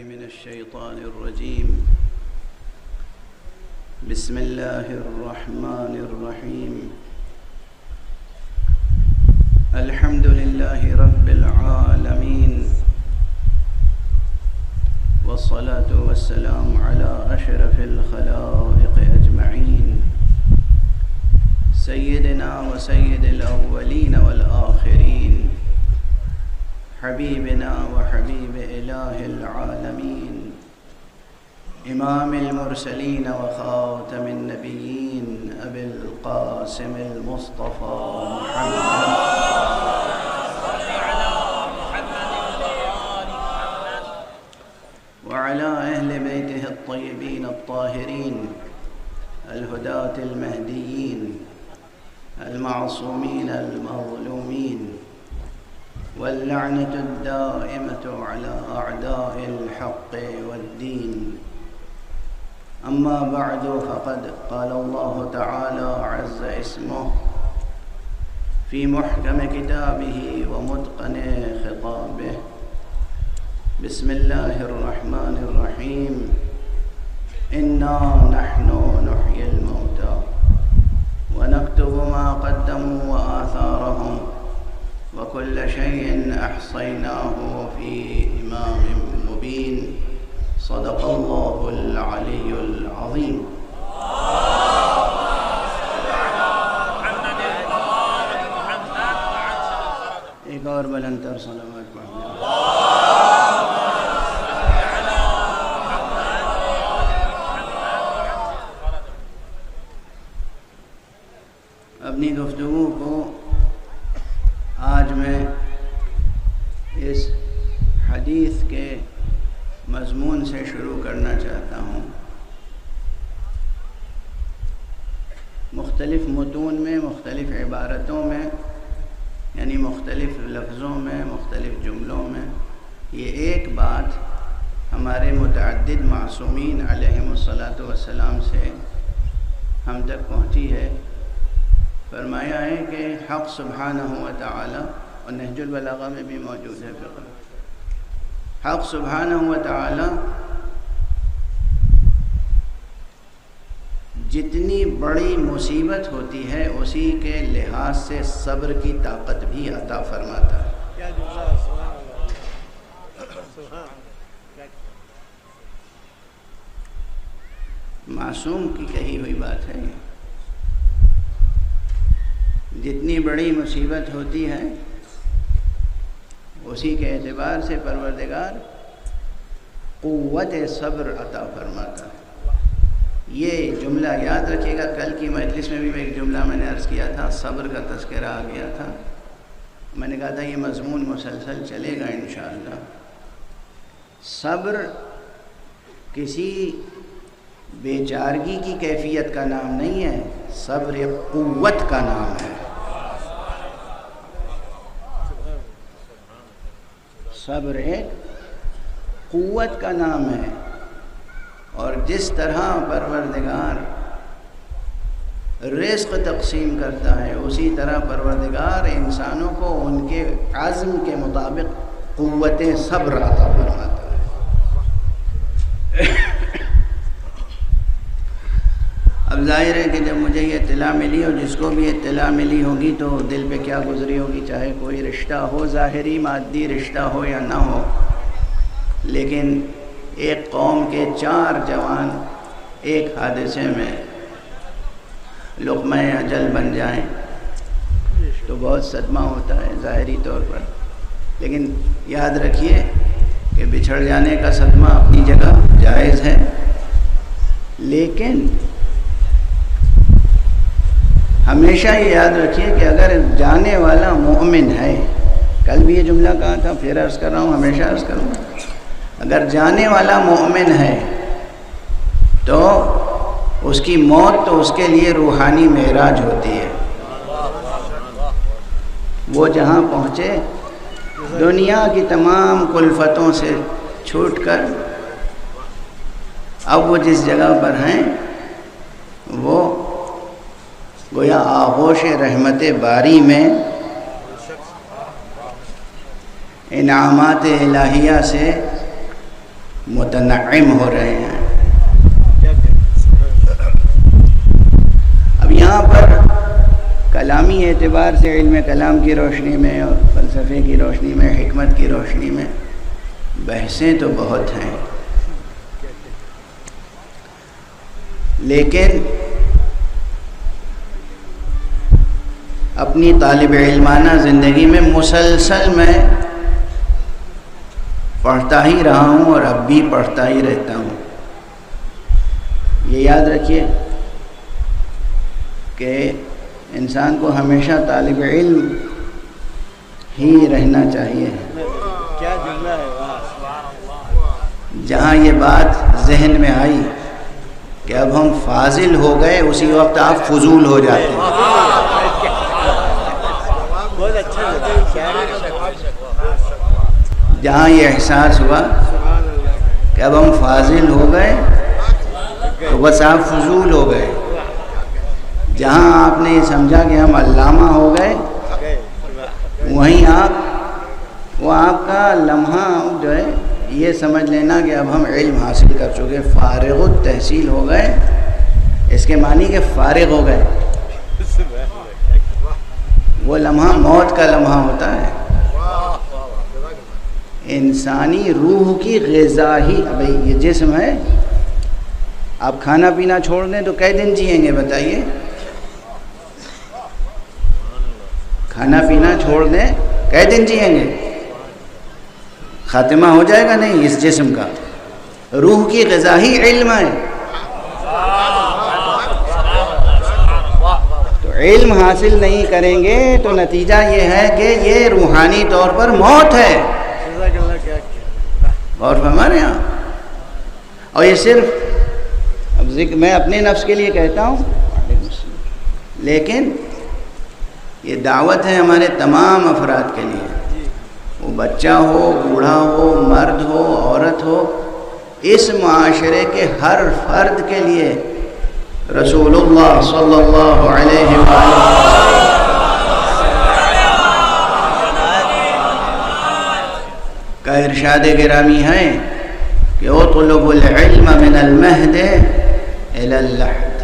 من الشيطان الرجيم. بسم الله الرحمن الرحيم. الحمد لله رب العالمين، والصلاة والسلام على أشرف الخلائق أجمعين، سيدنا وسيد الأولين والآخرين، حبيبنا وحبيب إله العالمين، إمام المرسلين وخاتم النبيين، أبي القاسم المصطفى محمد وعلى أهل بيته الطيبين الطاهرين الهداة المهديين المعصومين المظلومين، واللعنة الدائمة على أعداء الحق والدين. أما بعد، فقد قال الله تعالى عز اسمه في محكم كتابه ومتقن خطابه. بسم الله الرحمن الرحيم. إنا نحن نحيي الموتى ونكتب ما قدموا وآثارهم وكل شيء أحصيناه في إمام مبين. صدق الله العلي العظيم. ایک اور بلند تر صلوات پڑھیں. اپنی گفتگو کو آج میں اس حدیث کے مضمون سے شروع کرنا چاہتا ہوں. مختلف متون میں، مختلف عبارتوں میں، یعنی مختلف لفظوں میں، مختلف جملوں میں یہ ایک بات ہمارے متعدد معصومین علیہم الصلاۃ والسلام سے ہم تک پہنچی ہے. فرمایا ہے کہ حق سبحانہ و تعالی، اور نہج البلاغہ میں بھی موجود ہے فقہ، حق سبحانہ و تعالی جتنی بڑی مصیبت ہوتی ہے اسی کے لحاظ سے صبر کی طاقت بھی عطا فرماتا ہے. معصوم کی کہی ہوئی بات ہے یہ. جتنی بڑی مصیبت ہوتی ہے اسی کے اعتبار سے پروردگار قوت صبر عطا فرماتا ہے. یہ جملہ یاد رکھیے گا. کل کی مجلس میں بھی ایک جملہ میں نے عرض کیا تھا، صبر کا تذکرہ آ گیا تھا. میں نے کہا تھا یہ مضمون مسلسل چلے گا انشاءاللہ. صبر کسی بیچارگی کی کیفیت کا نام نہیں ہے، صبر ایک قوت کا نام ہے. صبر ایک قوت کا نام ہے. اور جس طرح پروردگار رزق تقسیم کرتا ہے اسی طرح پروردگار انسانوں کو ان کے عزم کے مطابق قوت صبر عطا فرماتا ہے. اب ظاہر ہے کہ جب مجھے یہ اطلاع ملی، اور جس کو بھی اطلاع ملی ہوگی تو دل پہ کیا گزری ہوگی، چاہے کوئی رشتہ ہو، ظاہری مادی رشتہ ہو یا نہ ہو، لیکن ایک قوم کے 4 جوان ایک حادثے میں لقمہ اجل بن جائیں تو بہت صدمہ ہوتا ہے ظاہری طور پر. لیکن یاد رکھیے کہ بچھڑ جانے کا صدمہ اپنی جگہ جائز ہے، لیکن ہمیشہ یہ یاد رکھیے کہ اگر جانے والا مومن ہے، کل بھی یہ جملہ کہا تھا، پھر عرض کر رہا ہوں، ہمیشہ عرض کروں گا، اگر جانے والا مومن ہے تو اس کی موت تو اس کے لیے روحانی معراج ہوتی ہے. وہ جہاں پہنچے دنیا کی تمام کلفتوں سے چھوٹ کر اب وہ جس جگہ پر ہیں وہ گویا آغوش رحمت باری میں انعامات الہیہ سے متنعم ہو رہے ہیں۔ اب یہاں پر کلامی اعتبار سے علم کلام کی روشنی میں اور فلسفے کی روشنی میں، حکمت کی روشنی میں بحثیں تو بہت ہیں، لیکن اپنی طالب علمانہ زندگی میں مسلسل میں پڑھتا ہی رہا ہوں اور اب بھی پڑھتا ہی رہتا ہوں۔ یہ یاد رکھیے کہ انسان کو ہمیشہ طالب علم ہی رہنا چاہیے۔ کیا جملہ ہے! جہاں یہ بات ذہن میں آئی کہ اب ہم فاضل ہو گئے، اسی وقت آپ فضول ہو جاتے ہیں۔ بہت اچھا جہاں یہ احساس ہوا کہ اب ہم فاضل ہو گئے تو بس آپ فضول ہو گئے۔ جہاں آپ نے یہ سمجھا کہ ہم علامہ ہو گئے، وہیں وہ آپ کا لمحہ جو ہے یہ سمجھ لینا کہ اب ہم علم حاصل کر چکے، فارغ التحصیل ہو گئے۔ اس کے معنی کہ فارغ ہو گئے۔ وہ لمحہ موت کا لمحہ ہوتا ہے۔ انسانی روح کی غذا ہی، بھائی یہ جسم ہے، آپ کھانا پینا چھوڑ دیں تو کئی دن جئیں گے بتائیے؟ کھانا پینا چھوڑ دیں کئی دن جئیں گے؟ خاتمہ ہو جائے گا نہیں اس جسم کا۔ روح کی غذا ہی علم ہے۔ تو علم حاصل نہیں کریں گے تو نتیجہ یہ ہے کہ یہ روحانی طور پر موت ہے۔ اور ہمارے یہاں، اور یہ صرف اب میں اپنے نفس کے لیے کہتا ہوں، لیکن یہ دعوت ہے ہمارے تمام افراد کے لیے، وہ بچہ ہو، بوڑھا ہو، مرد ہو، عورت ہو، اس معاشرے کے ہر فرد کے لیے رسول اللہ صلی اللہ علیہ وآلہ کا ارشاد گرامی ہے کہ اطلب العلم من المہد الی اللحد،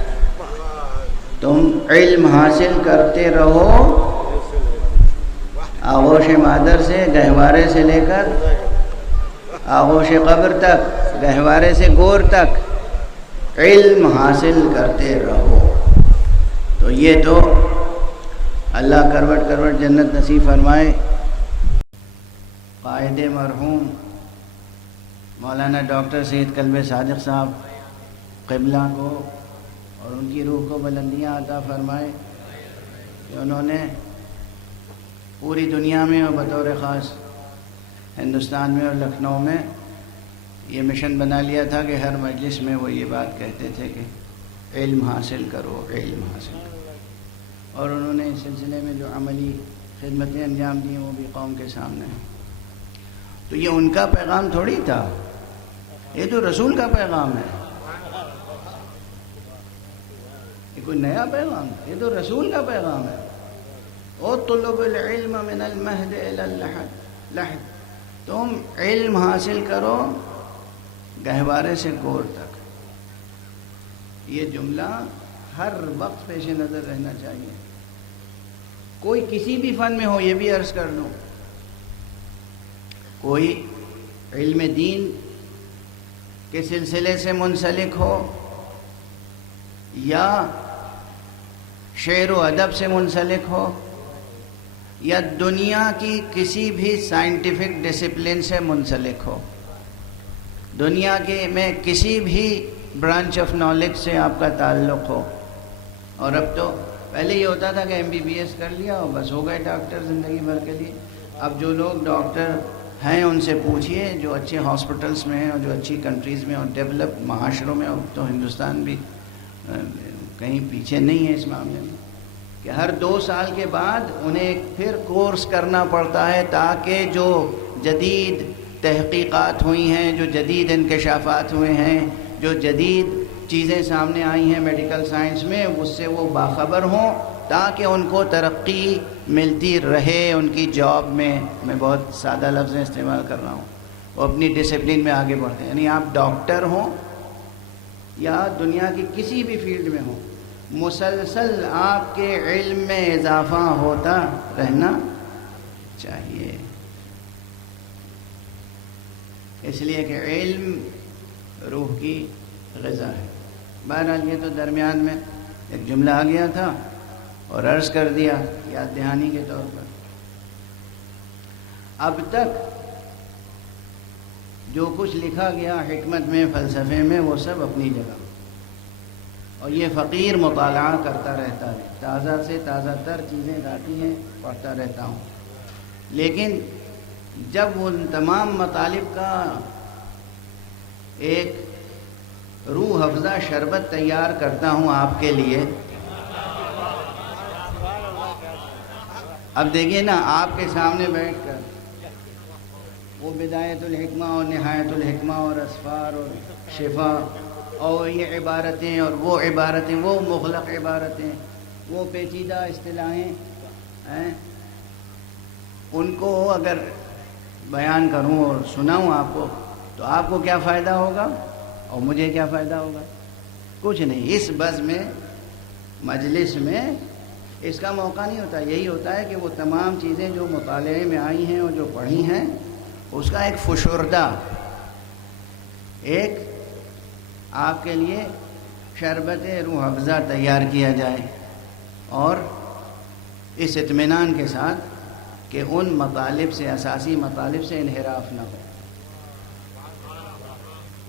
تم علم حاصل کرتے رہو آغوش مادر سے، گہوارے سے لے کر آغوش قبر تک، گہوارے سے گور تک علم حاصل کرتے رہو۔ تو یہ تو اللہ کروٹ کروٹ جنت نصیب فرمائے قائد مرحوم مولانا ڈاکٹر سید قلب صادق صاحب قبلہ کو، اور ان کی روح کو بلندیاں عطا فرمائے کہ انہوں نے پوری دنیا میں اور بطور خاص ہندوستان میں اور لکھنؤ میں یہ مشن بنا لیا تھا کہ ہر مجلس میں وہ یہ بات کہتے تھے کہ علم حاصل کرو، علم حاصل کرو۔ اور انہوں نے اس سلسلے میں جو عملی خدمتیں انجام دیں وہ بھی قوم کے سامنے ہیں۔ تو یہ ان کا پیغام تھوڑی تھا، یہ تو رسول کا پیغام ہے، یہ کوئی نیا پیغام، یہ تو رسول کا پیغام ہے۔ اطلب العلم من المہد الی اللحد، تم علم حاصل کرو گہوارے سے گور تک۔ یہ جملہ ہر وقت پیش نظر رہنا چاہیے، کوئی کسی بھی فن میں ہو۔ یہ بھی عرض کر لوں، کوئی علم دین کے سلسلے سے منسلک ہو یا شعر و ادب سے منسلک ہو یا دنیا کی کسی بھی سائنٹیفک ڈسپلن سے منسلک ہو، دنیا کے میں کسی بھی برانچ آف نالج سے آپ کا تعلق ہو، اور اب تو پہلے یہ ہوتا تھا کہ MBBS کر لیا اور بس ہو گئے ڈاکٹر زندگی بھر کے لیے۔ اب جو لوگ ڈاکٹر ہیں ان سے پوچھئے جو اچھے ہاسپٹلس میں ہیں اور جو اچھی کنٹریز میں اور ڈیولپ معاشروں میں، اب تو ہندوستان بھی کہیں پیچھے نہیں ہے اس معاملے میں، کہ ہر 2 سال کے بعد انہیں پھر کورس کرنا پڑتا ہے تاکہ جو جدید تحقیقات ہوئی ہیں، جو جدید انکشافات ہوئے ہیں، جو جدید چیزیں سامنے آئی ہیں میڈیکل سائنس میں، اس سے وہ باخبر ہوں تاکہ ان کو ترقی ملتی رہے ان کی جاب میں۔ میں بہت سادہ لفظ استعمال کر رہا ہوں، وہ اپنی ڈسپلن میں آگے بڑھتے ہیں. یعنی آپ ڈاکٹر ہوں یا دنیا کی کسی بھی فیلڈ میں ہوں، مسلسل آپ کے علم میں اضافہ ہوتا رہنا چاہیے، اس لیے کہ علم روح کی غذا ہے. بہرحال یہ تو درمیان میں ایک جملہ آ گیا تھا اور عرض کر دیا یاد دہانی کے طور پر. اب تک جو کچھ لکھا گیا حکمت میں، فلسفے میں، وہ سب اپنی جگہ، اور یہ فقیر مطالعہ کرتا رہتا ہے، تازہ سے تازہ تر چیزیں آتی ہیں پڑھتا رہتا ہوں. لیکن جب ان تمام مطالب کا ایک روح افزا شربت تیار کرتا ہوں آپ کے لیے، اب دیکھیے نا آپ کے سامنے بیٹھ کر وہ بدایت الحکمہ اور نہایت الحکمہ اور اسفار اور شفا اور یہ عبارتیں اور وہ عبارتیں، وہ مغلق عبارتیں، وہ پیچیدہ اصطلاحیں ہیں، ان کو اگر بیان کروں اور سناؤں آپ کو تو آپ کو کیا فائدہ ہوگا اور مجھے کیا فائدہ ہوگا؟ کچھ نہیں. اس بز میں، مجلس میں اس کا موقع نہیں ہوتا. یہی ہوتا ہے کہ وہ تمام چیزیں جو مطالعے میں آئی ہیں اور جو پڑھی ہیں اس کا ایک فشردہ، ایک آپ کے لیے شربت روح افزا تیار کیا جائے، اور اس اطمینان کے ساتھ کہ ان مطالب سے، اساسی مطالب سے انحراف نہ ہو.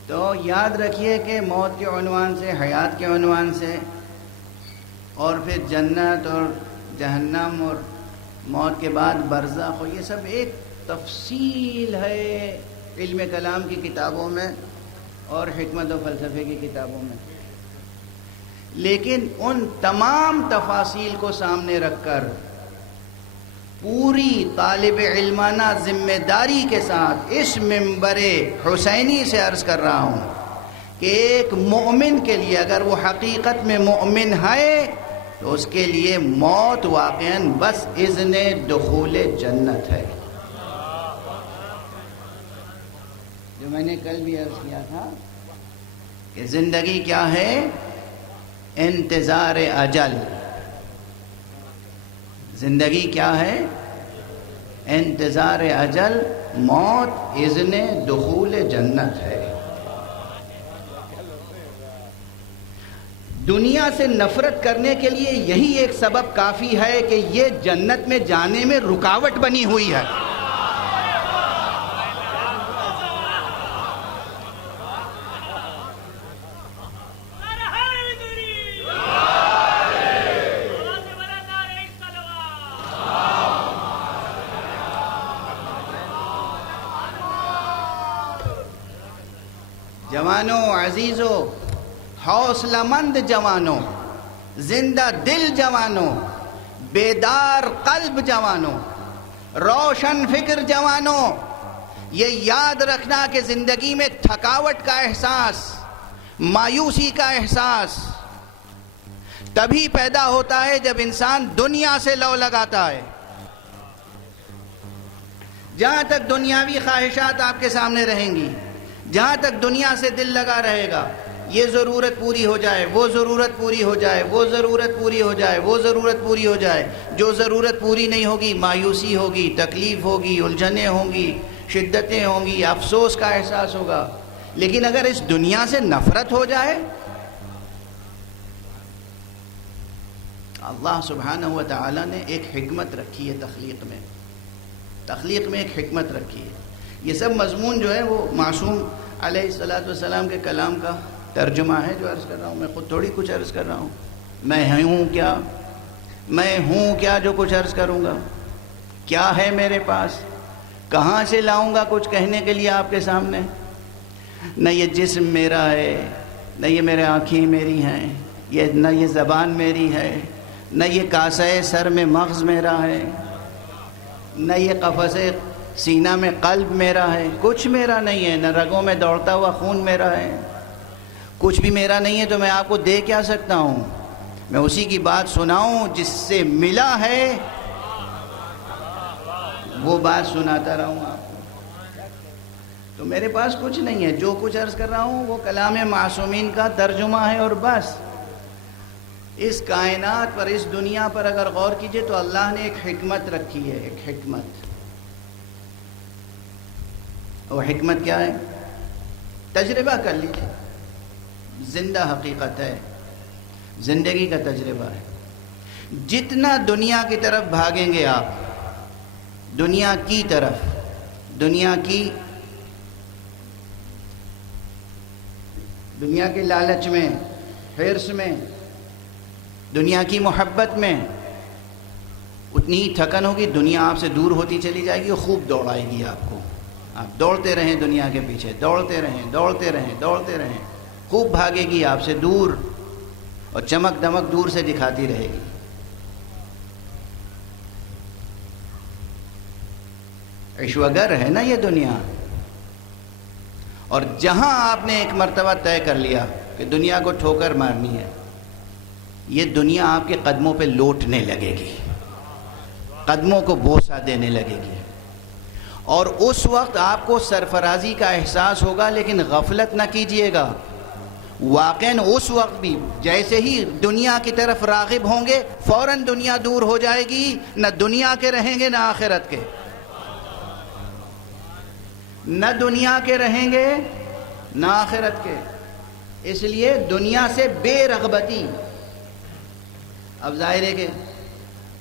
تو یاد رکھیے کہ موت کے عنوان سے، حیات کے عنوان سے، اور پھر جنت اور جہنم اور موت کے بعد برزخ، یہ سب ایک تفصیل ہے علم کلام کی کتابوں میں اور حکمت و فلسفے کی کتابوں میں. لیکن ان تمام تفاصیل کو سامنے رکھ کر پوری طالب علمانہ ذمہ داری کے ساتھ اس منبر حسینی سے عرض کر رہا ہوں کہ ایک مومن کے لیے، اگر وہ حقیقت میں مومن ہے، تو اس کے لیے موت واقعاً بس اذن دخول جنت ہے. جو میں نے کل بھی عرض کیا تھا کہ زندگی کیا ہے؟ انتظار اجل. زندگی کیا ہے؟ انتظار اجل. موت اذن دخول جنت ہے. دنیا سے نفرت کرنے کے لیے یہی ایک سبب کافی ہے کہ یہ جنت میں جانے میں رکاوٹ بنی ہوئی ہے. جوانوں، عزیزوں، حوصلہ مند جوانوں، زندہ دل جوانوں، بیدار قلب جوانوں، روشن فکر جوانوں، یہ یاد رکھنا کہ زندگی میں تھکاوٹ کا احساس، مایوسی کا احساس تبھی پیدا ہوتا ہے جب انسان دنیا سے لو لگاتا ہے. جہاں تک دنیاوی خواہشات آپ کے سامنے رہیں گی، جہاں تک دنیا سے دل لگا رہے گا، یہ ضرورت پوری ہو جائے، وہ ضرورت پوری ہو جائے، وہ ضرورت پوری ہو جائے، وہ ضرورت پوری ہو جائے، جو ضرورت پوری نہیں ہوگی مایوسی ہوگی، تکلیف ہوگی، الجھنیں ہوں گی، شدتیں ہوں گی، افسوس کا احساس ہوگا. لیکن اگر اس دنیا سے نفرت ہو جائے، اللہ سبحانہ و تعالیٰ نے ایک حکمت رکھی ہے تخلیق میں ایک حکمت رکھی ہے. یہ سب مضمون جو ہے وہ معصوم علیہ السلام کے کلام کا ترجمہ ہے جو عرض کر رہا ہوں. میں خود تھوڑی کچھ عرض کر رہا ہوں. میں ہوں کیا جو کچھ عرض کروں گا؟ کیا ہے میرے پاس؟ کہاں سے لاؤں گا کچھ کہنے کے لیے آپ کے سامنے؟ نہ یہ جسم میرا ہے، نہ یہ میرے آنکھیں میری ہیں، نہ یہ زبان میری ہے، نہ یہ کاسہ سر میں مغز میرا ہے، نہ یہ قفس سینہ میں قلب میرا ہے. کچھ میرا نہیں ہے. نہ رگوں میں دوڑتا ہوا خون میرا ہے. کچھ بھی میرا نہیں ہے. تو میں آپ کو دے کیا سکتا ہوں؟ میں اسی کی بات سناؤں جس سے ملا ہے، وہ بات سناتا رہوں آپ کو. تو میرے پاس کچھ نہیں ہے، جو کچھ عرض کر رہا ہوں وہ کلام معصومین کا ترجمہ ہے اور بس۔ اس کائنات پر، اس دنیا پر اگر غور کیجئے تو اللہ نے ایک حکمت رکھی ہے، ایک حکمت۔ وہ حکمت کیا ہے؟ تجربہ کر لیجئے، زندہ حقیقت ہے، زندگی کا تجربہ ہے۔ جتنا دنیا کی طرف بھاگیں گے آپ، دنیا کی طرف، دنیا کے لالچ میں، حرص میں، دنیا کی محبت میں، اتنی ہی تھکن ہوگی، دنیا آپ سے دور ہوتی چلی جائے گی اور خوب دوڑائے گی آپ کو۔ آپ دوڑتے رہیں دنیا کے پیچھے، دوڑتے رہیں، دوڑتے رہیں، دوڑتے رہیں، خوب بھاگے گی آپ سے دور اور چمک دمک دور سے دکھاتی رہے گی۔ عشوگر ہے نا یہ دنیا، اور جہاں آپ نے ایک مرتبہ طے کر لیا کہ دنیا کو ٹھوکر مارنی ہے، یہ دنیا آپ کے قدموں پہ لوٹنے لگے گی، قدموں کو بوسہ دینے لگے گی، اور اس وقت آپ کو سرفرازی کا احساس ہوگا، لیکن غفلت نہ کیجئے گا۔ واقعاً اس وقت بھی جیسے ہی دنیا کی طرف راغب ہوں گے، فوراً دنیا دور ہو جائے گی، نہ دنیا کے رہیں گے نہ آخرت کے، نہ دنیا کے رہیں گے نہ آخرت کے۔ اس لیے دنیا سے بے رغبتی۔ اب ظاہر ہے کہ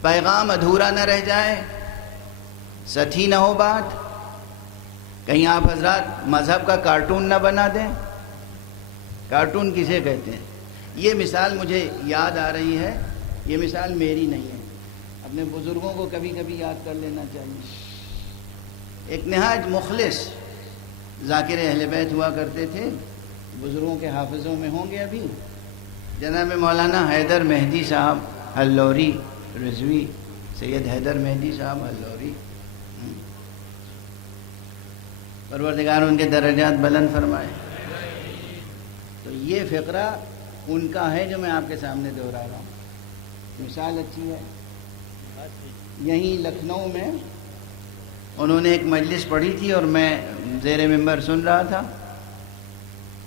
پیغام ادھورا نہ رہ جائے، سچی نہ ہو بات، کہیں آپ حضرات مذہب کا کارٹون نہ بنا دیں۔ کارٹون کسے کہتے ہیں؟ یہ مثال مجھے یاد آ رہی ہے، یہ مثال میری نہیں ہے، اپنے بزرگوں کو کبھی کبھی یاد کر لینا چاہیے۔ ایک نہایت مخلص ذاکر اہل بیت ہوا کرتے تھے، بزرگوں کے حافظوں میں ہوں گے ابھی، جناب مولانا حیدر مہدی صاحب ہلوری رضوی، سید حیدر مہدی صاحب ہلوری، پروردگار ان کے درجات بلند فرمائے۔ تو یہ فقرہ ان کا ہے جو میں آپ کے سامنے دہرا رہا ہوں، مثال اچھی ہے۔ یہیں لکھنؤ میں انہوں نے ایک مجلس پڑھی تھی اور میں زیر ممبر سن رہا تھا،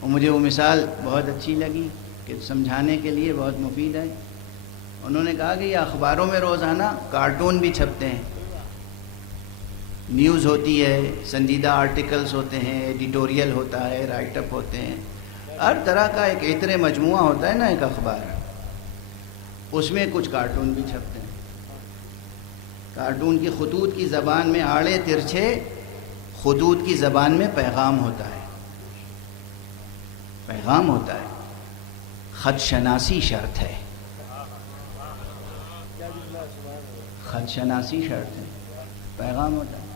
اور مجھے وہ مثال بہت اچھی لگی کہ سمجھانے کے لیے بہت مفید ہے۔ انہوں نے کہا کہ یہ اخباروں میں روزانہ کارٹون بھی چھپتے ہیں، نیوز ہوتی ہے، سنجیدہ آرٹیکلز ہوتے ہیں، ایڈیٹوریل ہوتا ہے، رائٹ اپ ہوتے ہیں، ہر طرح کا ایک اترے مجموعہ ہوتا ہے نا ایک اخبار، اس میں کچھ کارٹون بھی چھپتے ہیں۔ کارٹون کی خطوط کی زبان میں آڑے ترچھے، خطوط کی زبان میں پیغام ہوتا ہے، پیغام ہوتا ہے، خط شناسی شرط ہے، خط شناسی شرط ہے، پیغام ہوتا ہے۔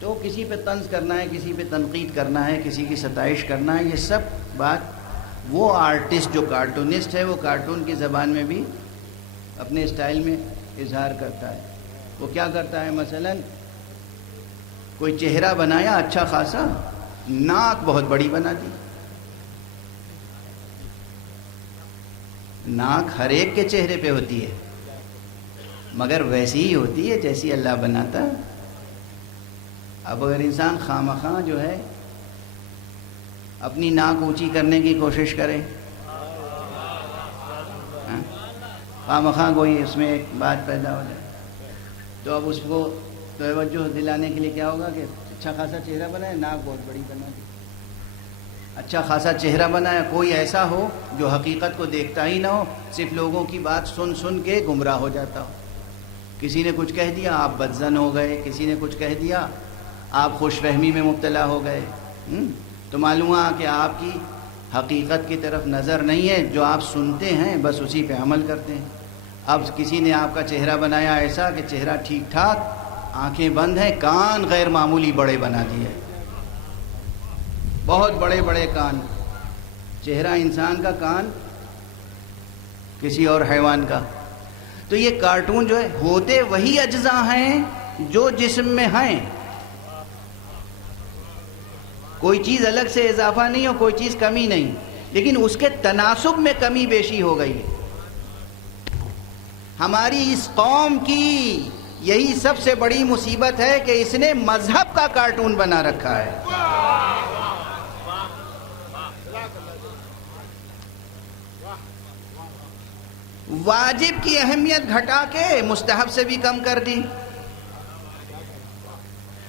تو کسی پہ طنز کرنا ہے، کسی پہ تنقید کرنا ہے، کسی کی ستائش کرنا ہے، یہ سب بات وہ آرٹسٹ جو کارٹونسٹ ہے وہ کارٹون کی زبان میں بھی اپنے اسٹائل میں اظہار کرتا ہے۔ وہ کیا کرتا ہے؟ مثلا کوئی چہرہ بنایا اچھا خاصا، ناک بہت بڑی بنا دی۔ ناک ہر ایک کے چہرے پہ ہوتی ہے، مگر ویسی ہی ہوتی ہے جیسی اللہ بناتا ہے۔ اب اگر انسان خواہ جو ہے اپنی ناک اونچی کرنے کی کوشش کرے، خواہ کوئی اس میں ایک بات پیدا ہو جائے، تو اب اس کو توجہ دلانے کے لیے کیا ہوگا کہ اچھا خاصا چہرہ بنائے، ناک بہت بڑی بنا دی۔ اچھا خاصا چہرہ بنایا، کوئی ایسا ہو جو حقیقت کو دیکھتا ہی نہ ہو، صرف لوگوں کی بات سن سن کے گمراہ ہو جاتا ہو۔ کسی نے کچھ کہہ دیا آپ بدظن ہو گئے، کسی نے کچھ کہہ دیا آپ خوش فہمی میں مبتلا ہو گئے، تو معلوم ہوا کہ آپ کی حقیقت کی طرف نظر نہیں ہے، جو آپ سنتے ہیں بس اسی پہ عمل کرتے ہیں۔ اب کسی نے آپ کا چہرہ بنایا ایسا کہ چہرہ ٹھیک ٹھاک، آنکھیں بند ہیں، کان غیر معمولی بڑے بنا دیے، بہت بڑے بڑے کان، چہرہ انسان کا، کان کسی اور حیوان کا۔ تو یہ کارٹون جو ہے ہوتے وہی اجزاء ہیں جو جسم میں ہیں، کوئی چیز الگ سے اضافہ نہیں اور کوئی چیز کمی نہیں، لیکن اس کے تناسب میں کمی بیشی ہو گئی ہے۔ ہماری اس قوم کی یہی سب سے بڑی مصیبت ہے کہ اس نے مذہب کا کارٹون بنا رکھا ہے۔ واجب کی اہمیت گھٹا کے مستحب سے بھی کم کر دی،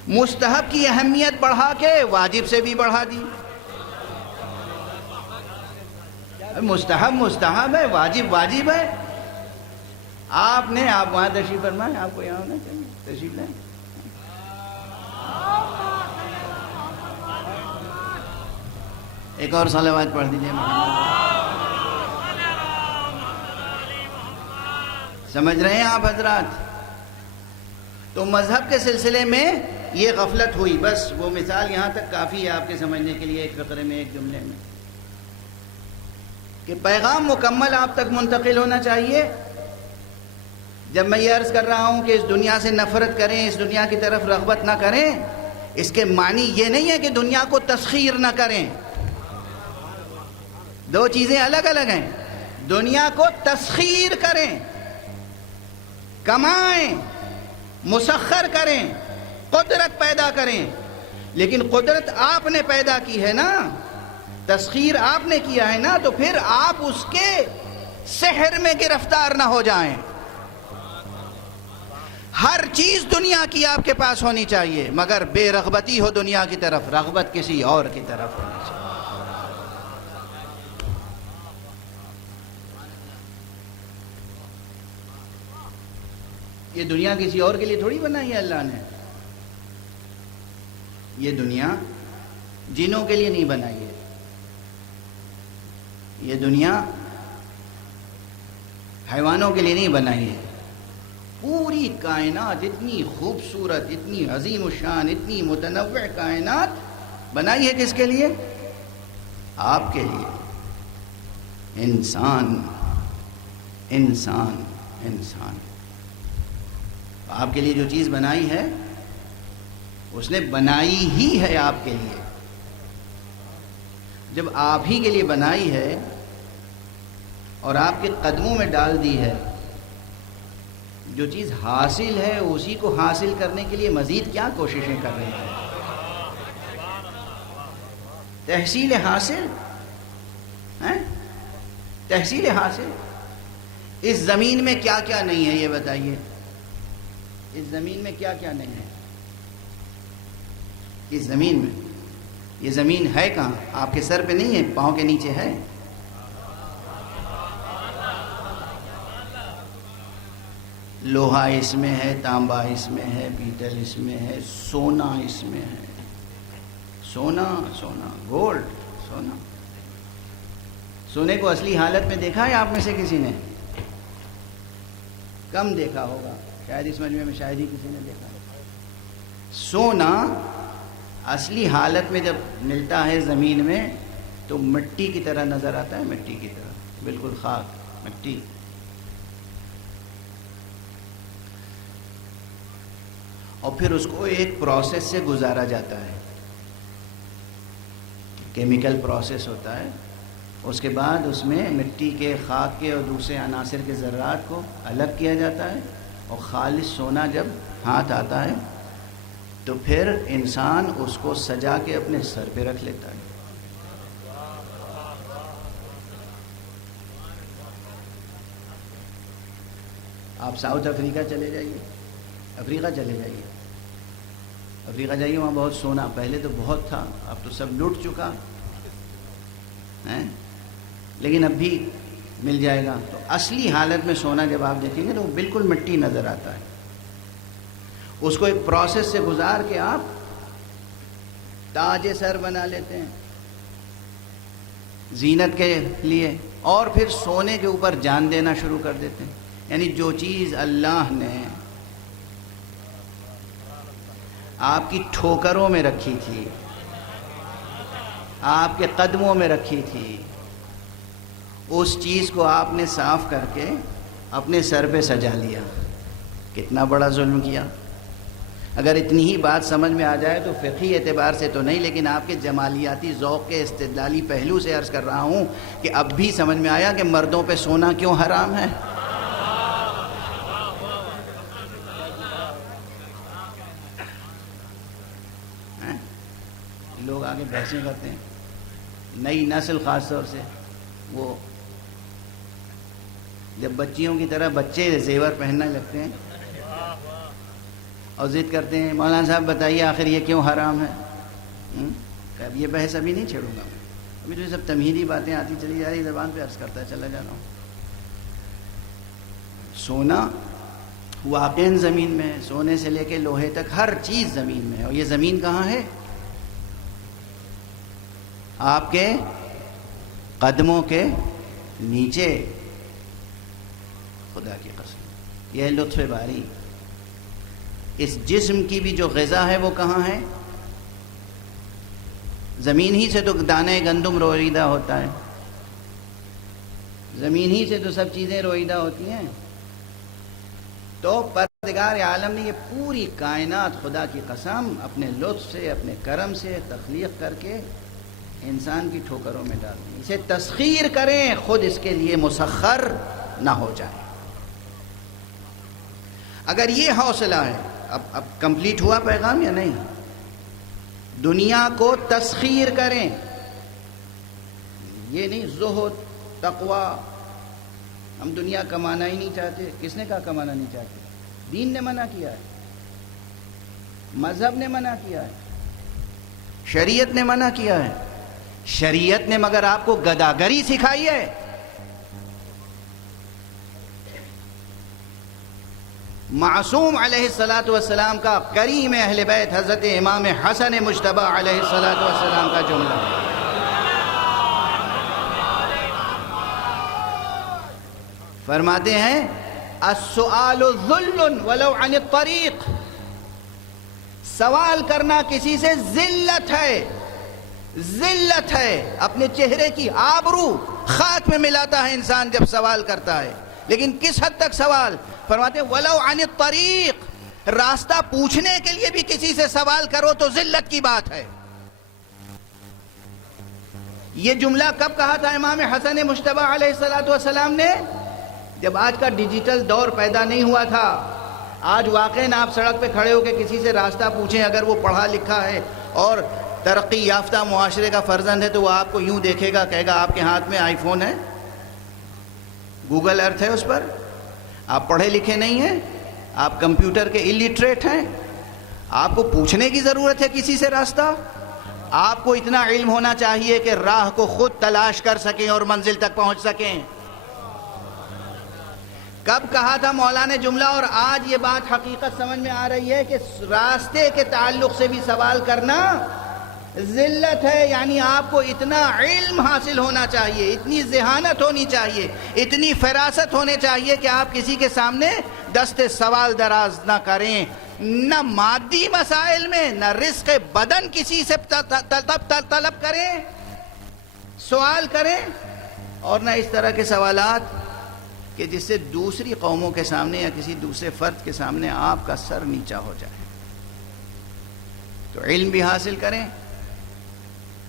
مستحب کی اہمیت بڑھا کے واجب سے بھی بڑھا دی۔ مستحب مستحب ہے، واجب واجب ہے۔ آپ وہاں تشریف فرمائیں، آپ کو یہاں ہونا چاہیے، تشریف لیں۔ ایک اور صلوات پڑھ دیجیے۔ سمجھ رہے ہیں آپ حضرات؟ تو مذہب کے سلسلے میں یہ غفلت ہوئی، بس وہ مثال یہاں تک کافی ہے آپ کے سمجھنے کے لیے، ایک فقرے میں، ایک جملے میں، کہ پیغام مکمل آپ تک منتقل ہونا چاہیے۔ جب میں یہ عرض کر رہا ہوں کہ اس دنیا سے نفرت کریں، اس دنیا کی طرف رغبت نہ کریں، اس کے معنی یہ نہیں ہے کہ دنیا کو تسخیر نہ کریں، دو چیزیں الگ الگ ہیں۔ دنیا کو تسخیر کریں، کمائیں، مسخر کریں، قدرت پیدا کریں، لیکن قدرت آپ نے پیدا کی ہے نا، تسخیر آپ نے کیا ہے نا، تو پھر آپ اس کے سحر میں گرفتار نہ ہو جائیں۔ ہر چیز دنیا کی آپ کے پاس ہونی چاہیے، مگر بے رغبتی ہو دنیا کی طرف، رغبت کسی اور کی طرف ہونی چاہیے۔ یہ دنیا کسی اور کے لیے تھوڑی بنائی ہے اللہ نے، یہ دنیا جنوں کے لیے نہیں بنائی ہے، یہ دنیا حیوانوں کے لیے نہیں بنائی ہے۔ پوری کائنات اتنی خوبصورت، اتنی عظیم الشان، اتنی متنوع کائنات بنائی ہے کس کے لیے؟ آپ کے لیے۔ انسان انسان انسان، آپ کے لیے جو چیز بنائی ہے اس نے بنائی ہی ہے آپ کے لیے۔ جب آپ ہی کے لیے بنائی ہے اور آپ کے قدموں میں ڈال دی ہے، جو چیز حاصل ہے اسی کو حاصل کرنے کے لیے مزید کیا کوششیں کر رہے ہیں؟ تحصیل حاصل ہیں؟ تحصیل حاصل۔ اس زمین میں کیا کیا نہیں ہے یہ بتائیے؟ اس زمین میں کیا کیا نہیں ہے؟ اس زمین میں، یہ زمین ہے کہاں؟ آپ کے سر پہ نہیں ہے، پاؤں کے نیچے ہے۔ لوہا اس میں ہے، تانبا اس میں ہے، پیتل اس میں ہے، سونا اس میں ہے، سونا سونا گولڈ، سونا۔ سونے کو اصلی حالت میں دیکھا ہے آپ میں سے کسی نے؟ کم دیکھا ہوگا، شاید اس مجمع میں شاید ہی کسی نے دیکھا ہے۔ سونا اصلی حالت میں جب ملتا ہے زمین میں تو مٹی کی طرح نظر آتا ہے، مٹی کی طرح، بالکل خاک، مٹی۔ اور پھر اس کو ایک پروسیس سے گزارا جاتا ہے، کیمیکل پروسیس ہوتا ہے، اس کے بعد اس میں مٹی کے، خاک کے اور دوسرے عناصر کے ذرات کو الگ کیا جاتا ہے، اور خالص سونا جب ہاتھ آتا ہے تو پھر انسان اس کو سجا کے اپنے سر پہ رکھ لیتا ہے۔ آپ ساؤتھ افریقہ چلے جائیے، افریقہ چلے جائیے، افریقہ جائیے، وہاں بہت سونا، پہلے تو بہت تھا، اب تو سب لوٹ چکا ہے، لیکن اب بھی مل جائے گا۔ تو اصلی حالت میں سونا جب آپ دیکھیں گے تو وہ بالکل مٹی نظر آتا ہے، اس کو ایک پروسیس سے گزار کے آپ تاج سر بنا لیتے ہیں زینت کے لیے، اور پھر سونے کے اوپر جان دینا شروع کر دیتے ہیں۔ یعنی جو چیز اللہ نے آپ کی ٹھوکروں میں رکھی تھی، آپ کے قدموں میں رکھی تھی، اس چیز کو آپ نے صاف کر کے اپنے سر پہ سجا لیا۔ کتنا بڑا ظلم کیا! اگر اتنی ہی بات سمجھ میں آ جائے تو فقہی اعتبار سے تو نہیں، لیکن آپ کے جمالیاتی ذوق کے استدلالی پہلو سے عرض کر رہا ہوں کہ اب بھی سمجھ میں آیا کہ مردوں پہ سونا کیوں حرام ہے۔ لوگ آگے بحثیں کرتے ہیں، نئی نسل خاص طور سے وہ جب بچیوں کی طرح بچے زیور پہننے لگتے ہیں اور ضد کرتے ہیں مولانا صاحب بتائیے آخر یہ کیوں حرام ہے، اب یہ بحث ابھی نہیں چھیڑوں گا میں، ابھی تو یہ سب تمہیدی باتیں آتی چلی جا رہی، زبان پہ عرض کرتا چلا جا رہا ہوں۔ سونا واقعاً زمین میں ہے، سونے سے لے کے لوہے تک ہر چیز زمین میں ہے، اور یہ زمین کہاں ہے؟ آپ کے قدموں کے نیچے۔ خدا کی قسم یہ لطف باری، اس جسم کی بھی جو غذا ہے وہ کہاں ہے؟ زمین ہی سے تو دانے گندم روئیدہ ہوتا ہے، زمین ہی سے تو سب چیزیں روئیدہ ہوتی ہیں۔ تو پروردگار عالم نے یہ پوری کائنات خدا کی قسم اپنے لطف سے اپنے کرم سے تخلیق کر کے انسان کی ٹھوکروں میں ڈال دی۔ اسے تسخیر کریں، خود اس کے لیے مسخر نہ ہو جائے۔ اگر یہ حوصلہ ہے، اب کمپلیٹ ہوا پیغام یا نہیں؟ دنیا کو تسخیر کریں، یہ نہیں زہد تقوی، ہم دنیا کمانا ہی نہیں چاہتے۔ کس نے کہا کمانا نہیں چاہتے؟ دین نے منع کیا ہے، مذہب نے منع کیا ہے، شریعت نے منع کیا ہے۔ شریعت نے مگر آپ کو گداگری سکھائی ہے؟ معصوم علیہ السلام کا کریم اہل بیت حضرت امام حسن مجتبی علیہ السلام کا جملہ، فرماتے ہیں السؤال ذل ولو عن الطریق، سوال کرنا کسی سے ذلت ہے، ذلت ہے، اپنے چہرے کی آبرو خاک میں ملاتا ہے انسان جب سوال کرتا ہے۔ لیکن کس حد تک سوال؟ فرماتے ہیں ولو عن الطریق، راستہ پوچھنے کے لیے بھی کسی سے سوال کرو تو ذلت کی بات ہے۔ یہ جملہ کب کہا تھا امام حسن مجتبی علیہ السلام نے؟ جب آج کا ڈیجیٹل دور پیدا نہیں ہوا تھا۔ آج واقعاً آپ سڑک پہ کھڑے ہو کے کسی سے راستہ پوچھیں، اگر وہ پڑھا لکھا ہے اور ترقی یافتہ معاشرے کا فرزند ہے تو وہ آپ کو یوں دیکھے گا، کہے گا آپ کے ہاتھ میں آئی فون ہے، گوگل ارتھ ہے اس پر، آپ پڑھے لکھے نہیں ہیں، آپ کمپیوٹر کے الٹریٹ ہیں، آپ کو پوچھنے کی ضرورت ہے کسی سے راستہ؟ آپ کو اتنا علم ہونا چاہیے کہ راہ کو خود تلاش کر سکیں اور منزل تک پہنچ سکیں۔ کب کہا تھا مولا نے جملہ، اور آج یہ بات حقیقت سمجھ میں آ رہی ہے کہ راستے کے تعلق سے بھی سوال کرنا ذلت ہے۔ یعنی آپ کو اتنا علم حاصل ہونا چاہیے، اتنی ذہانت ہونی چاہیے، اتنی فراست ہونے چاہیے کہ آپ کسی کے سامنے دست سوال دراز نہ کریں، نہ مادی مسائل میں، نہ رزق بدن کسی سے طلب کریں، سوال کریں، اور نہ اس طرح کے سوالات کہ جس سے دوسری قوموں کے سامنے یا کسی دوسرے فرد کے سامنے آپ کا سر نیچا ہو جائے۔ تو علم بھی حاصل کریں،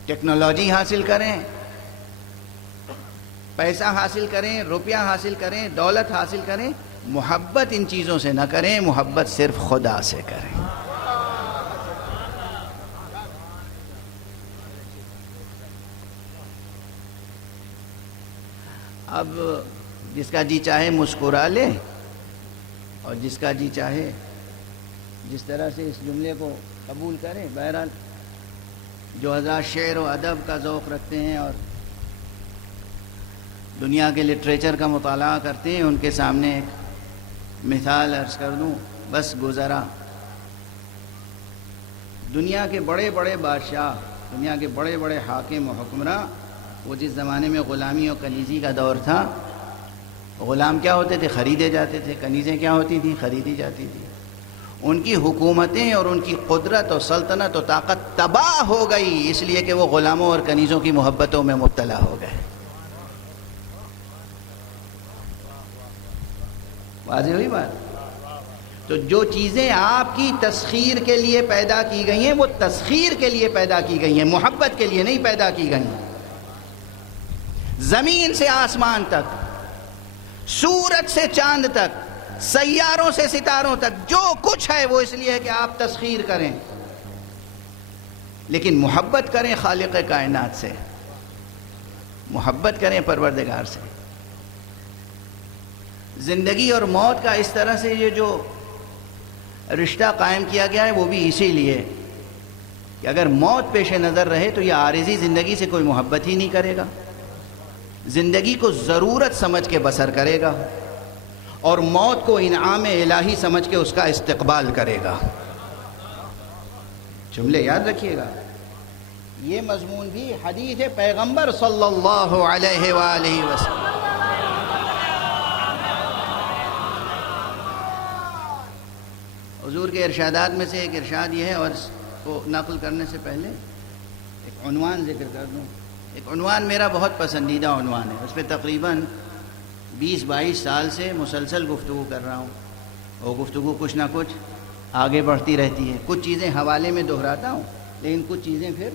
ٹیکنالوجی حاصل کریں، پیسہ حاصل کریں، روپیہ حاصل کریں، دولت حاصل کریں، محبت ان چیزوں سے نہ کریں، محبت صرف خدا سے کریں۔ اب جس کا جی چاہے مسکرا لے اور جس کا جی چاہے جس طرح سے اس جملے کو قبول کرے۔ بہرحال جو حضرات شعر و ادب کا ذوق رکھتے ہیں اور دنیا کے لٹریچر کا مطالعہ کرتے ہیں، ان کے سامنے ایک مثال عرض کر دوں، بس گزرا۔ دنیا کے بڑے بڑے بادشاہ، دنیا کے بڑے بڑے حاکم و حکمراں، وہ جس زمانے میں غلامی و کنیزی کا دور تھا، غلام کیا ہوتے تھے؟ خریدے جاتے تھے، کنیزیں کیا ہوتی تھیں؟ خریدی جاتی تھیں۔ ان کی حکومتیں اور ان کی قدرت و سلطنت و طاقت تباہ ہو گئی، اس لیے کہ وہ غلاموں اور کنیزوں کی محبتوں میں مبتلا ہو گئے۔ واضح ہوئی بات؟ تو جو چیزیں آپ کی تسخیر کے لیے پیدا کی گئی ہیں، وہ تسخیر کے لیے پیدا کی گئی ہیں، محبت کے لیے نہیں پیدا کی گئی ہیں۔ زمین سے آسمان تک، سورج سے چاند تک، سیاروں سے ستاروں تک، جو کچھ ہے وہ اس لیے ہے کہ آپ تسخیر کریں، لیکن محبت کریں خالق کائنات سے، محبت کریں پروردگار سے۔ زندگی اور موت کا اس طرح سے یہ جو رشتہ قائم کیا گیا ہے وہ بھی اسی لیے کہ اگر موت پیش نظر رہے تو یہ عارضی زندگی سے کوئی محبت ہی نہیں کرے گا، زندگی کو ضرورت سمجھ کے بسر کرے گا اور موت کو انعام الہی سمجھ کے اس کا استقبال کرے گا۔ جملے یاد رکھیے گا، یہ مضمون بھی حدیث پیغمبر صلی اللہ علیہ وآلہ وسلم۔ حضور کے ارشادات میں سے ایک ارشاد یہ ہے، اور اس کو نقل کرنے سے پہلے ایک عنوان ذکر کر دوں۔ ایک عنوان میرا بہت پسندیدہ عنوان ہے، اس پہ تقریباً 20-22 سال سے مسلسل گفتگو کر رہا ہوں، اور گفتگو کچھ نہ کچھ آگے بڑھتی رہتی ہے۔ کچھ چیزیں حوالے میں دہراتا ہوں لیکن کچھ چیزیں پھر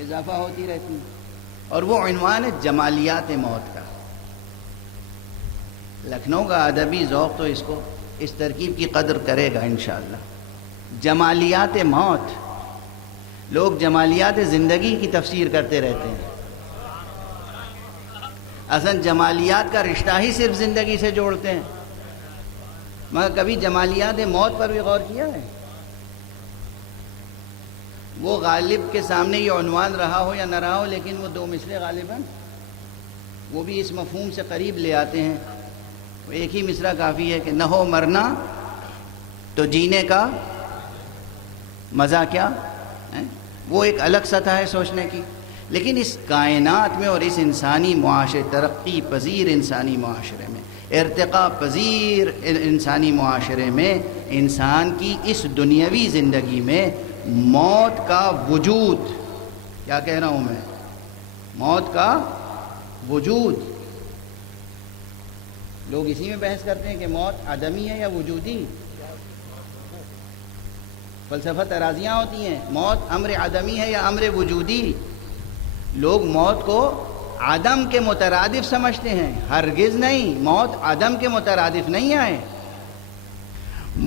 اضافہ ہوتی رہتی ہیں، اور وہ عنوان ہے جمالیات موت کا۔ لکھنؤ کا ادبی ذوق تو اس ترکیب کی قدر کرے گا انشاءاللہ۔ جمالیات موت، لوگ جمالیات زندگی کی تفسیر کرتے رہتے ہیں، اصل جمالیات کا رشتہ ہی صرف زندگی سے جوڑتے ہیں، مگر کبھی جمالیات موت پر بھی غور کیا ہے؟ وہ غالب کے سامنے یہ عنوان رہا ہو یا نہ رہا ہو، لیکن وہ دو مصرے غالباً وہ بھی اس مفہوم سے قریب لے آتے ہیں۔ ایک ہی مصرع کافی ہے کہ نہ ہو مرنا تو جینے کا مزہ کیا ہے؟ وہ ایک الگ سطح ہے سوچنے کی، لیکن اس کائنات میں اور اس انسانی معاشرے، ترقی پذیر انسانی معاشرے میں، ارتقاء پذیر انسانی معاشرے میں، انسان کی اس دنیاوی زندگی میں موت کا وجود، کیا کہہ رہا ہوں میں، موت کا وجود، لوگ اسی میں بحث کرتے ہیں کہ موت عدمی ہے یا وجودی، فلسفہ ترازیاں ہوتی ہیں، موت امر عدمی ہے یا امر وجودی۔ لوگ موت کو عدم کے مترادف سمجھتے ہیں، ہرگز نہیں، موت عدم کے مترادف نہیں ہے،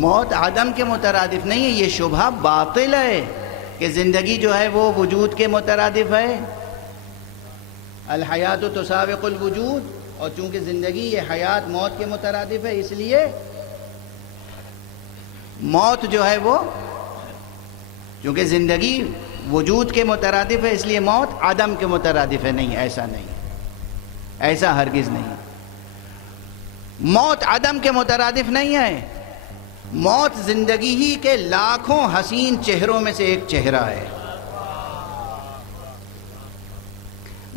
موت عدم کے مترادف نہیں ہے۔ یہ شبہ باطل ہے کہ زندگی جو ہے وہ وجود کے مترادف ہے، الحیات تسابق الوجود، اور چونکہ زندگی یہ حیات موت کے مترادف ہے، اس لیے موت جو ہے وہ، چونکہ زندگی وجود کے مترادف ہے، اس لیے موت عدم کے مترادف ہے۔ نہیں، ایسا نہیں، ایسا ہرگز نہیں، موت عدم کے مترادف نہیں ہے، موت زندگی ہی کے لاکھوں حسین چہروں میں سے ایک چہرہ ہے،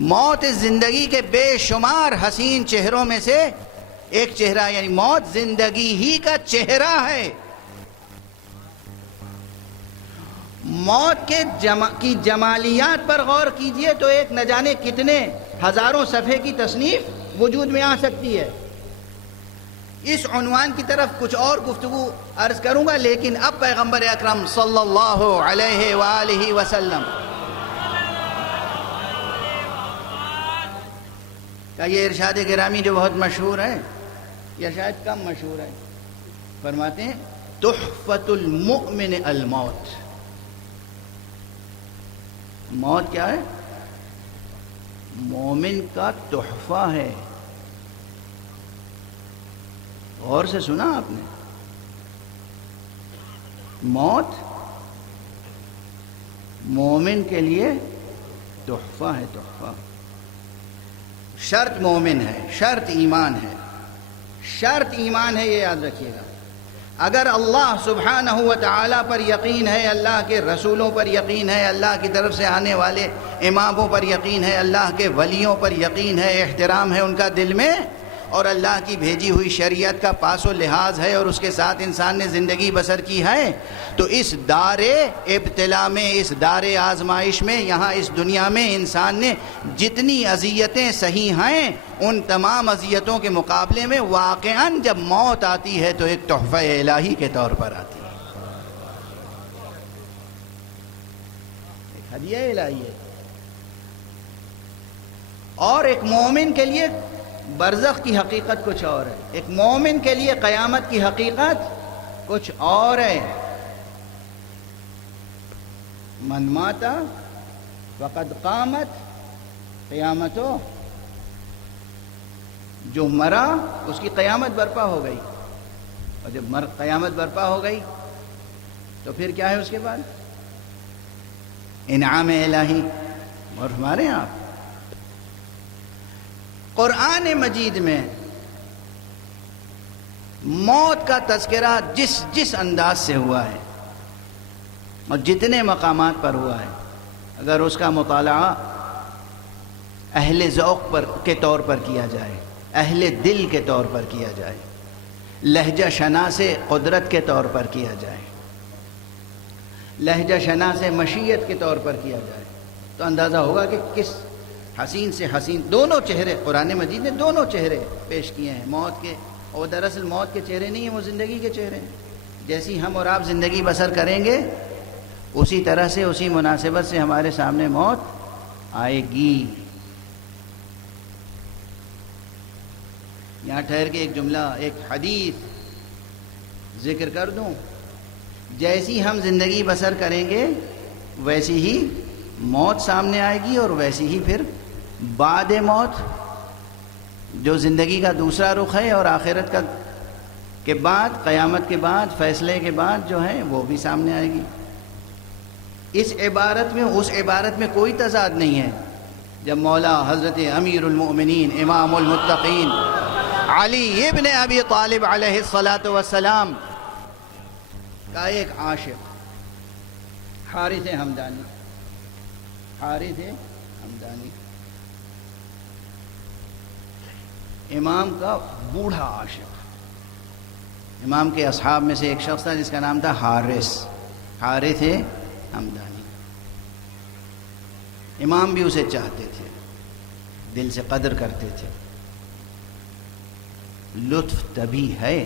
موت اس زندگی کے بے شمار حسین چہروں میں سے ایک چہرہ، یعنی موت زندگی ہی کا چہرہ ہے۔ موت کی جمالیات پر غور کیجئے تو ایک نہ جانے کتنے ہزاروں صفحے کی تصنیف وجود میں آ سکتی ہے۔ اس عنوان کی طرف کچھ اور گفتگو عرض کروں گا، لیکن اب پیغمبر اکرم صلی اللہ علیہ وآلہ وسلم کا یہ ارشاد گرامی جو بہت مشہور ہے، یا شاید کم مشہور ہے، فرماتے ہیں تحفۃ المؤمن الموت۔ موت کیا ہے؟ مومن کا تحفہ ہے۔ غور سے سنا آپ نے؟ موت مومن کے لیے تحفہ ہے، تحفہ۔ شرط مومن ہے، شرط ایمان ہے، شرط ایمان ہے، یہ یاد رکھیے گا۔ اگر اللہ سبحانہ و تعالیٰ پر یقین ہے، اللہ کے رسولوں پر یقین ہے، اللہ کی طرف سے آنے والے اماموں پر یقین ہے، اللہ کے ولیوں پر یقین ہے، احترام ہے ان کا دل میں، اور اللہ کی بھیجی ہوئی شریعت کا پاس و لحاظ ہے، اور اس کے ساتھ انسان نے زندگی بسر کی ہے، تو اس دار ابتلا میں، اس دار آزمائش میں، یہاں اس دنیا میں انسان نے جتنی اذیتیں سہی ہیں، ان تمام اذیتوں کے مقابلے میں واقعاً جب موت آتی ہے تو ایک تحفہ الہی کے طور پر آتی ہے، ایک ہدیہ الہی ہے۔ اور ایک مومن کے لیے برزخ کی حقیقت کچھ اور ہے، ایک مومن کے لیے قیامت کی حقیقت کچھ اور ہے۔ من مات فقد قامت قیامتو، جو مرا اس کی قیامت برپا ہو گئی، اور جب قیامت برپا ہو گئی تو پھر کیا ہے اس کے بعد؟ انعام الہی. اور ہمارے یہاں قرآن مجید میں موت کا تذکرہ جس انداز سے ہوا ہے اور جتنے مقامات پر ہوا ہے، اگر اس کا مطالعہ اہل ذوق کے طور پر کیا جائے، اہل دل کے طور پر کیا جائے، لہجہ شناس قدرت کے طور پر کیا جائے، لہجہ شناس مشیت کے طور پر کیا جائے، تو اندازہ ہوگا کہ کس حسین سے حسین دونوں چہرے قرآن مجید نے دونوں چہرے پیش کیے ہیں موت کے. اور دراصل موت کے چہرے نہیں ہیں، وہ زندگی کے چہرے ہیں. جیسی ہم اور آپ زندگی بسر کریں گے اسی طرح سے، اسی مناسبت سے ہمارے سامنے موت آئے گی. یہاں ٹھہر کے ایک جملہ، ایک حدیث ذکر کر دوں. جیسی ہم زندگی بسر کریں گے ویسی ہی موت سامنے آئے گی، اور ویسی ہی پھر بعد موت جو زندگی کا دوسرا رخ ہے اور آخرت کا کے بعد، قیامت کے بعد، فیصلے کے بعد جو ہے وہ بھی سامنے آئے گی. اس عبارت میں اس عبارت میں کوئی تضاد نہیں ہے. جب مولا حضرت امیر المؤمنین امام المتقین علی ابن ابی طالب علیہ الصلاۃ والسلام کا ایک عاشق حارث ہمدانی امام کا بوڑھا عاشق، امام کے اصحاب میں سے ایک شخص تھا جس کا نام تھا حارث ہمدانی. امام بھی اسے چاہتے تھے، دل سے قدر کرتے تھے. لطف تبھی ہے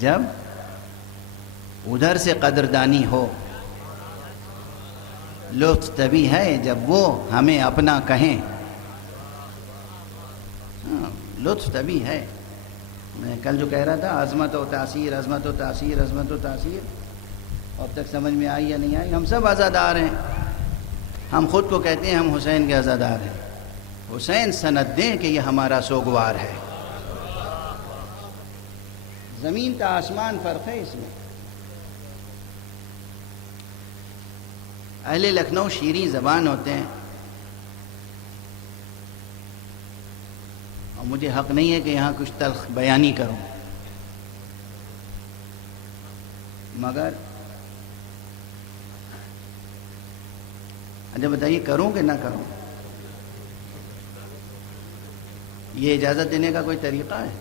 جب ادھر سے قدردانی ہو، لطف تبھی ہے جب وہ ہمیں اپنا کہیں. لطف تبھی ہے. میں کل جو کہہ رہا تھا عظمت و تاثیر، عظمت و تاثیر، عظمت و تاثیر، اب تک سمجھ میں آئی یا نہیں آئی؟ ہم سب عزادار ہیں. ہم خود کو کہتے ہیں ہم حسین کے عزادار ہیں. حسین سند دیں کہ یہ ہمارا سوگوار ہے. زمین کا آسمان فرق ہے اس میں. اہل لکھنؤ شیریں زبان ہوتے ہیں، اور مجھے حق نہیں ہے کہ یہاں کچھ تلخ بیانی کروں، مگر اچھا بتائیے کروں کہ نہ کروں؟ یہ اجازت دینے کا کوئی طریقہ ہے؟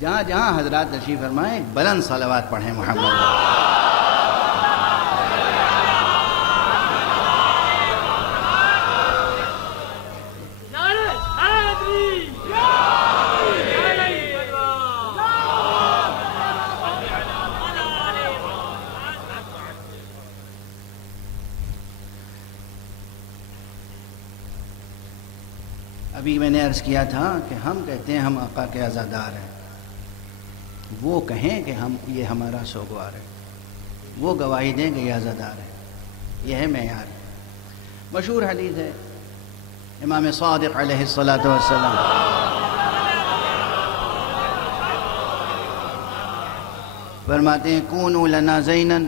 جہاں جہاں حضرات تشریف فرمائیں بلند صلوات پڑھیں محمد. ابھی میں نے عرض کیا تھا کہ ہم کہتے ہیں ہم آقا کے عزادار ہیں، وہ کہیں کہ ہم یہ ہمارا سوگوار ہے، وہ گواہی دیں کہ یہ عزادار ہے. یہ ہے معیار. مشہور حدیث ہے امام صادق علیہ الصلاۃ والسلام فرماتے ہیں کونوا لنا زینا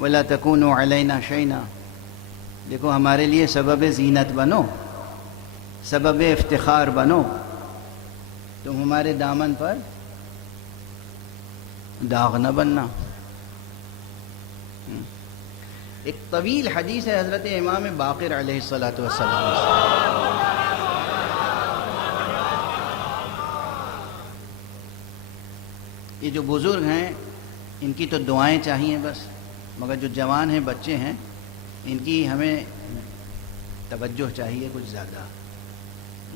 ولا تکونوا علینا شینا. دیکھو ہمارے لیے سبب زینت بنو، سبب افتخار بنو، تم ہمارے دامن پر داغ نہ بننا. ایک طویل حدیث ہے حضرت امام باقر علیہ الصلاۃ والسلام. یہ جو بزرگ ہیں ان کی تو دعائیں چاہیے بس، مگر جو جوان ہیں بچے ہیں ان کی ہمیں توجہ چاہیے کچھ زیادہ.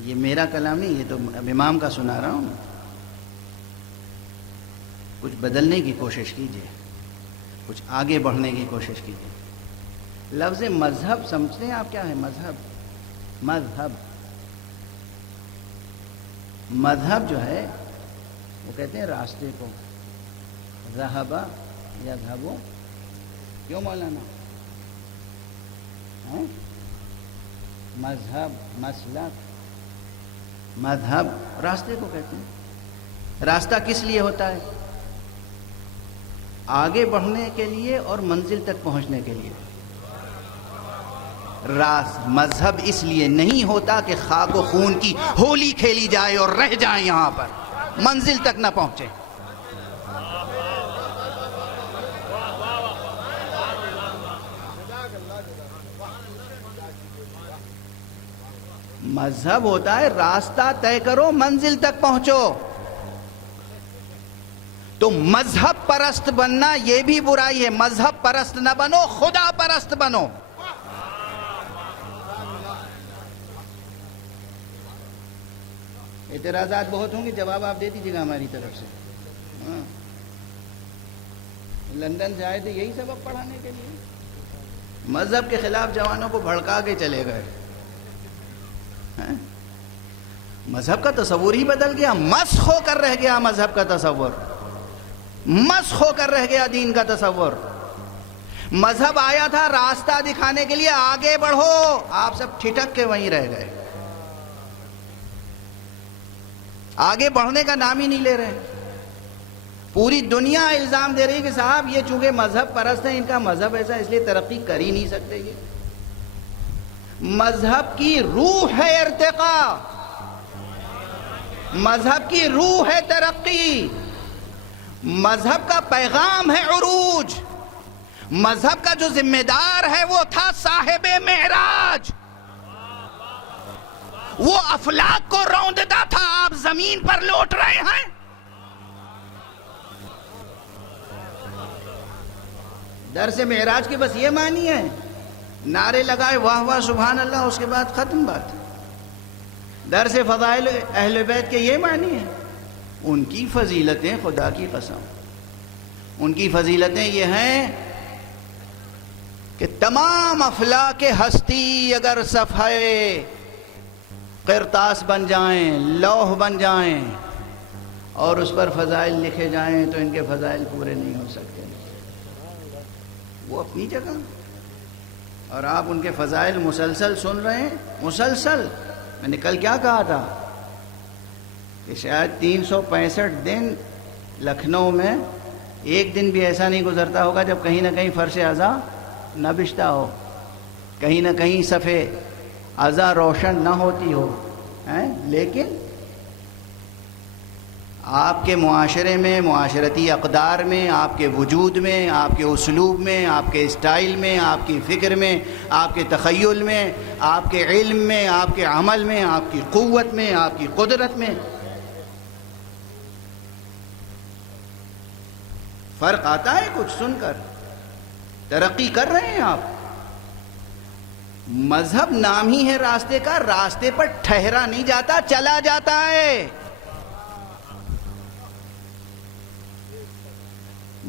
یہ میرا کلام نہیں، یہ تو اب امام کا سنا رہا ہوں. کچھ بدلنے کی کوشش کیجیے، کچھ آگے بڑھنے کی کوشش کیجیے. لفظ مذہب سمجھتے ہیں آپ کیا ہے؟ مذہب، مذہب جو ہے وہ کہتے ہیں راستے کو. ذہبا یا ذہبو، کیوں مولانا؟ مذہب، مسلک، مذہب راستے کو کہتے ہیں. راستہ کس لیے ہوتا ہے؟ آگے بڑھنے کے لیے اور منزل تک پہنچنے کے لیے. مذہب اس لیے نہیں ہوتا کہ خاک و خون کی ہولی کھیلی جائے اور رہ جائیں یہاں پر، منزل تک نہ پہنچے. مذہب ہوتا ہے راستہ طے کرو، منزل تک پہنچو. تو مذہب پرست بننا یہ بھی برائی ہے. مذہب پرست نہ بنو، خدا پرست بنو. اعتراضات بہت ہوں گے، جواب آپ دے دیجیے گا ہماری طرف سے. لندن سے آئے تھے یہی سبق پڑھانے کے لیے. مذہب کے خلاف جوانوں کو بھڑکا کے چلے گئے. مذہب کا تصور ہی بدل گیا، مسخ ہو کر رہ گیا مذہب کا تصور، مسخ ہو کر رہ گیا دین کا تصور. مذہب آیا تھا راستہ دکھانے کے لیے، آگے بڑھو. آپ سب ٹھٹک کے وہیں رہ گئے، آگے بڑھنے کا نام ہی نہیں لے رہے. پوری دنیا الزام دے رہی کہ صاحب یہ چونکہ مذہب پرست ہیں، ان کا مذہب ایسا، اس لیے ترقی کر ہی نہیں سکتے. یہ مذہب کی روح ہے ارتقاء، مذہب کی روح ہے ترقی، مذہب کا پیغام ہے عروج. مذہب کا جو ذمہ دار ہے وہ تھا صاحب معراج، وہ افلاک کو روندتا تھا. آپ زمین پر لوٹ رہے ہیں. درس معراج کی بس یہ معنی ہے، نعرے لگائے واہ واہ سبحان اللہ، اس کے بعد ختم بات. درس فضائل اہل بیت کے یہ معنی ہے. ان کی فضیلتیں خدا کی قسم، ان کی فضیلتیں یہ ہیں کہ تمام افلاک ہستی اگر صفحے قرطاس بن جائیں، لوح بن جائیں اور اس پر فضائل لکھے جائیں تو ان کے فضائل پورے نہیں ہو سکتے. وہ اپنی جگہ، اور آپ ان کے فضائل مسلسل سن رہے ہیں. مسلسل میں نے کل کیا کہا تھا کہ شاید 365 دن لکھنؤ میں ایک دن بھی ایسا نہیں گزرتا ہوگا جب کہیں نہ کہیں فرش ازاں نہ بچھتا ہو، کہیں نہ کہیں صفحے ازاں روشن نہ ہوتی ہو. لیکن آپ کے معاشرے میں، معاشرتی اقدار میں، آپ کے وجود میں، آپ کے اسلوب میں، آپ کے اسٹائل میں، آپ کی فکر میں، آپ کے تخیل میں، آپ کے علم میں، آپ کے عمل میں، آپ کی قوت میں، آپ کی قدرت میں فرق آتا ہے. کچھ سن کر ترقی کر رہے ہیں آپ. مذہب نام ہی ہے راستے کا، راستے پر ٹھہرا نہیں جاتا، چلا جاتا ہے.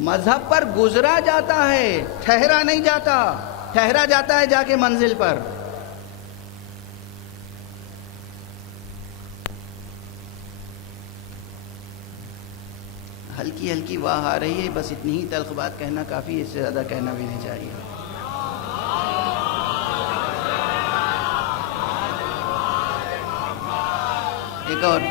مذہب پر گزرا جاتا ہے، ٹھہرا نہیں جاتا. ٹھہرا جاتا ہے جا کے منزل پر. ہلکی ہلکی واہ آ رہی ہے، بس اتنی ہی تلخ بات کہنا کافی، اس سے زیادہ کہنا بھی نہیں چاہیے. ایک اور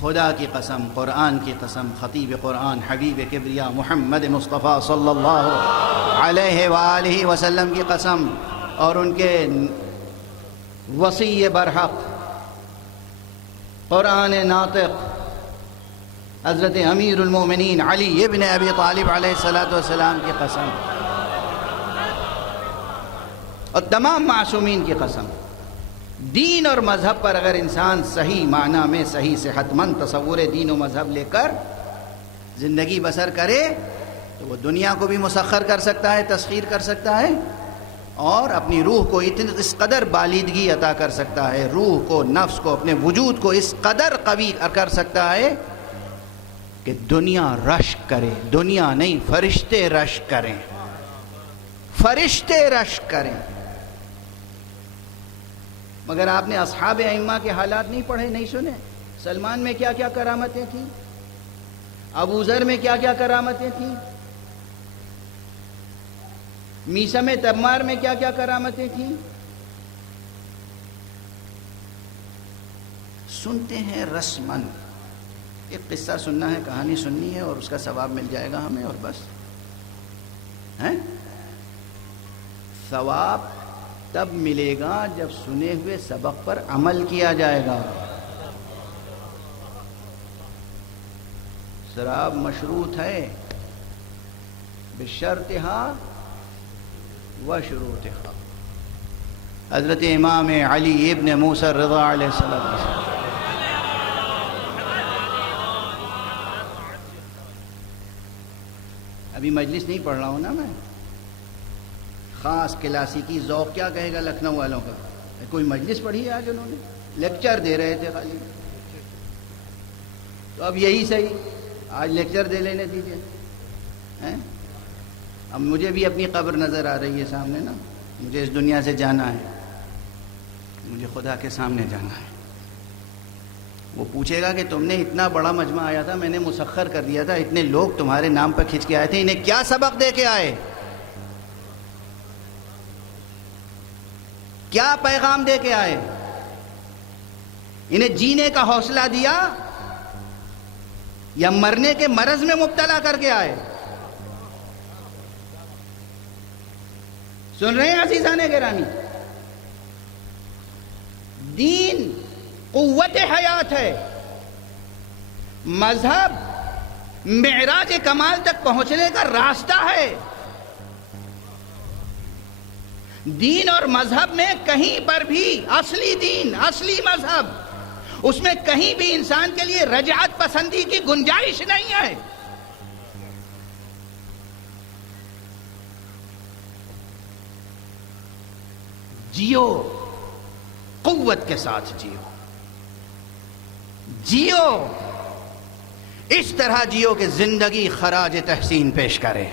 خدا کی قسم، قرآن کی قسم، خطیب قرآن حبیب کبریا محمد مصطفیٰ صلی اللہ علیہ وآلہ وسلم کی قسم، اور ان کے وصی برحق قرآن ناطق حضرت امیر المومنین علی ابن ابی طالب علیہ السلام کی قسم، اور تمام معصومین کی قسم. دین اور مذہب پر اگر انسان صحیح معنی میں صحیح صحت مند تصور دین و مذہب لے کر زندگی بسر کرے تو وہ دنیا کو بھی مسخر کر سکتا ہے، تسخیر کر سکتا ہے، اور اپنی روح کو اس قدر بالیدگی عطا کر سکتا ہے، روح کو، نفس کو، اپنے وجود کو اس قدر قوی کر سکتا ہے کہ دنیا رشک کرے، دنیا نہیں فرشتے رشک کریں، فرشتے رشک کریں۔ مگر آپ نے اصحاب ائمہ کے حالات نہیں پڑھے، نہیں سنے؟ سلمان میں کیا کیا کرامتیں تھیں، ابو ذر میں کیا کیا کرامتیں تھیں، میثم تمار میں کیا کیا کرامتیں تھیں؟ سنتے ہیں رسمن، ایک قصہ سننا ہے، کہانی سننی ہے، اور اس کا ثواب مل جائے گا ہمیں، اور بس ہیں۔ ثواب تب ملے گا جب سنے ہوئے سبق پر عمل کیا جائے گا۔ شراب مشروط ہے بشرطہا و شروطہا۔ حضرت امام علی ابن موسیٰ الرضا علیہ السلام۔ ابھی مجلس نہیں پڑھ رہا ہوں نا میں، خاص کلاسیکی ذوق کیا کہے گا لکھنؤ والوں کا، کوئی مجلس پڑھی ہے آج انہوں نے، لیکچر دے رہے تھے خالی، تو اب یہی صحیح، آج لیکچر دے لینے دیجیے۔ اب مجھے بھی اپنی قبر نظر آ رہی ہے سامنے نا، مجھے اس دنیا سے جانا ہے، مجھے خدا کے سامنے جانا ہے۔ وہ پوچھے گا کہ تم نے اتنا بڑا مجمع آیا تھا، میں نے مسخر کر دیا تھا، اتنے لوگ تمہارے نام پر کھنچ کے آئے تھے، انہیں کیا سبق دے کے آئے، کیا پیغام دے کے آئے، انہیں جینے کا حوصلہ دیا یا مرنے کے مرض میں مبتلا کر کے آئے؟ سن رہے ہیں عزیزان گرامی؟ دین قوت حیات ہے، مذہب معراج کمال تک پہنچنے کا راستہ ہے۔ دین اور مذہب میں کہیں پر بھی، اصلی دین، اصلی مذہب، اس میں کہیں بھی انسان کے لیے رجعت پسندی کی گنجائش نہیں ہے۔ جیو، قوت کے ساتھ جیو، جیو اس طرح جیو کہ زندگی خراج تحسین پیش کرے۔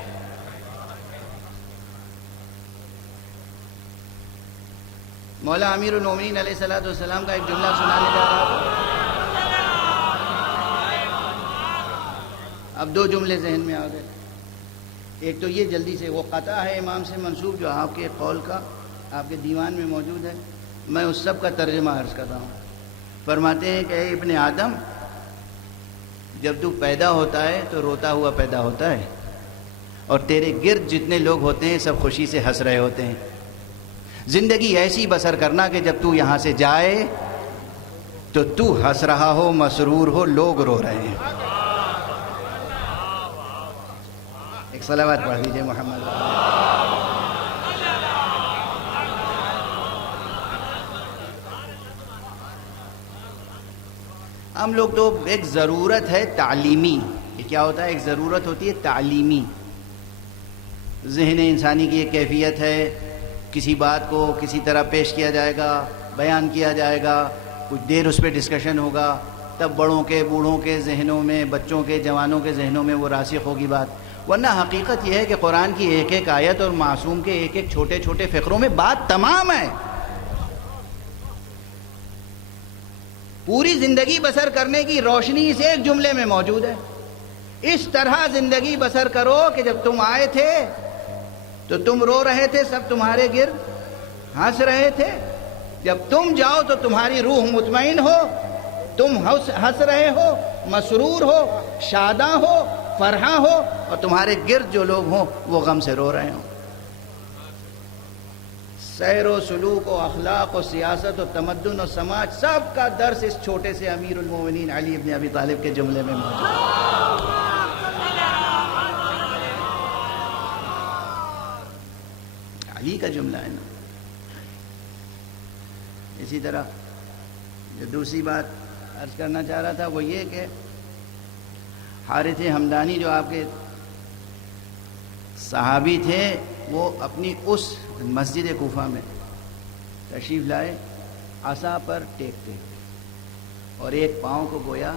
مولا امیر المومنین علیہ السلام کا ایک جملہ سنانے جا رہا تھا، اب دو جملے ذہن میں آ گئے۔ ایک تو یہ جلدی سے، وہ قطع ہے امام سے منسوب جو آپ کے قول کا آپ کے دیوان میں موجود ہے، میں اس سب کا ترجمہ عرض کرتا ہوں۔ فرماتے ہیں کہ اے ابن آدم، جب تو پیدا ہوتا ہے تو روتا ہوا پیدا ہوتا ہے، اور تیرے گرد جتنے لوگ ہوتے ہیں سب خوشی سے ہنس رہے ہوتے ہیں۔ زندگی ایسی بسر کرنا کہ جب تو یہاں سے جائے تو تو ہنس رہا ہو، مسرور ہو، لوگ رو رہے ہیں۔ ایک صلوات پڑھ دیجئے محمد۔ ہم لوگ تو ایک ضرورت ہے تعلیمی، یہ کیا ہوتا ہے؟ ایک ضرورت ہوتی ہے تعلیمی، ذہن انسانی کی ایک کیفیت ہے، کسی بات کو کسی طرح پیش کیا جائے گا، بیان کیا جائے گا، کچھ دیر اس پہ ڈسکشن ہوگا، تب بڑوں کے بوڑھوں کے ذہنوں میں، بچوں کے جوانوں کے ذہنوں میں وہ راسخ ہوگی بات۔ ورنہ حقیقت یہ ہے کہ قرآن کی ایک ایک آیت اور معصوم کے ایک ایک چھوٹے چھوٹے فقروں میں بات تمام ہے۔ پوری زندگی بسر کرنے کی روشنی اس ایک جملے میں موجود ہے۔ اس طرح زندگی بسر کرو کہ جب تم آئے تھے تو تم رو رہے تھے، سب تمہارے گرد ہنس رہے تھے، جب تم جاؤ تو تمہاری روح مطمئن ہو، تم ہنس رہے ہو، مسرور ہو، شاداں ہو، فرحاں ہو، اور تمہارے گرد جو لوگ ہوں وہ غم سے رو رہے ہوں۔ سیر و سلوک و اخلاق و سیاست و تمدن و سماج، سب کا درس اس چھوٹے سے امیر المومنین علی ابن ابی طالب کے جملے میں موجود ہے۔ علی کا جملہ ہے نا۔ اسی طرح جو دوسری بات عرض کرنا چاہ رہا تھا وہ یہ کہ حارث ہمدانی جو آپ کے صحابی تھے، وہ اپنی اس مسجد کوفہ میں تشریف لائے، عصا پر ٹیکتے اور ایک پاؤں کو گویا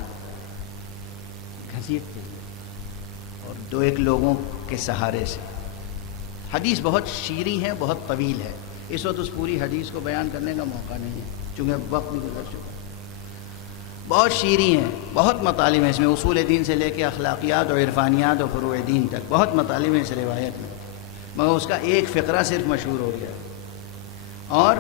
گھسیٹتے اور دو ایک لوگوں کے سہارے سے. حدیث بہت شیریں ہے، بہت طویل ہے، اس وقت اس پوری حدیث کو بیان کرنے کا موقع نہیں ہے چونکہ وقت بھی گزر چکا. بہت شیریں ہیں، بہت مطالب ہیں اس میں، اصول دین سے لے کے اخلاقیات اور عرفانیات اور فروع دین تک بہت مطالب ہیں اس روایت میں، مگر اس کا ایک فقرہ صرف مشہور ہو گیا. اور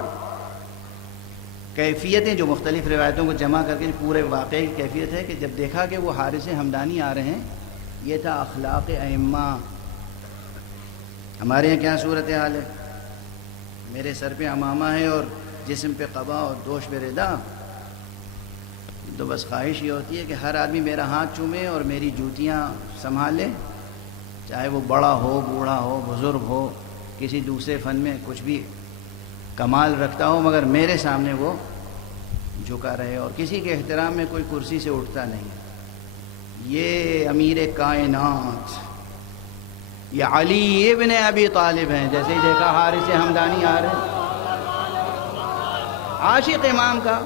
کیفیتیں جو مختلف روایتوں کو جمع کر کے پورے واقعے کی کیفیت ہے کہ جب دیکھا کہ وہ حارث ہمدانی آ رہے ہیں، یہ تھا اخلاق ائمہ. ہمارے یہاں کیا صورتحال ہے؟ میرے سر پہ عمامہ ہے اور جسم پہ قبا اور دوش پہ ردا، تو بس خواہش یہ ہوتی ہے کہ ہر آدمی میرا ہاتھ چومے اور میری جوتیاں سنبھالے، چاہے وہ بڑا ہو، بوڑھا ہو، بزرگ ہو، کسی دوسرے فن میں کچھ بھی کمال رکھتا ہو، مگر میرے سامنے وہ جھکا رہے اور کسی کے احترام میں کوئی کرسی سے اٹھتا نہیں. یہ امیر کائنات، یہ علی ابن ابی طالب ہیں. جیسے ہی دیکھا حارث ہمدانی آ رہے ہیں، عاشق امام کا،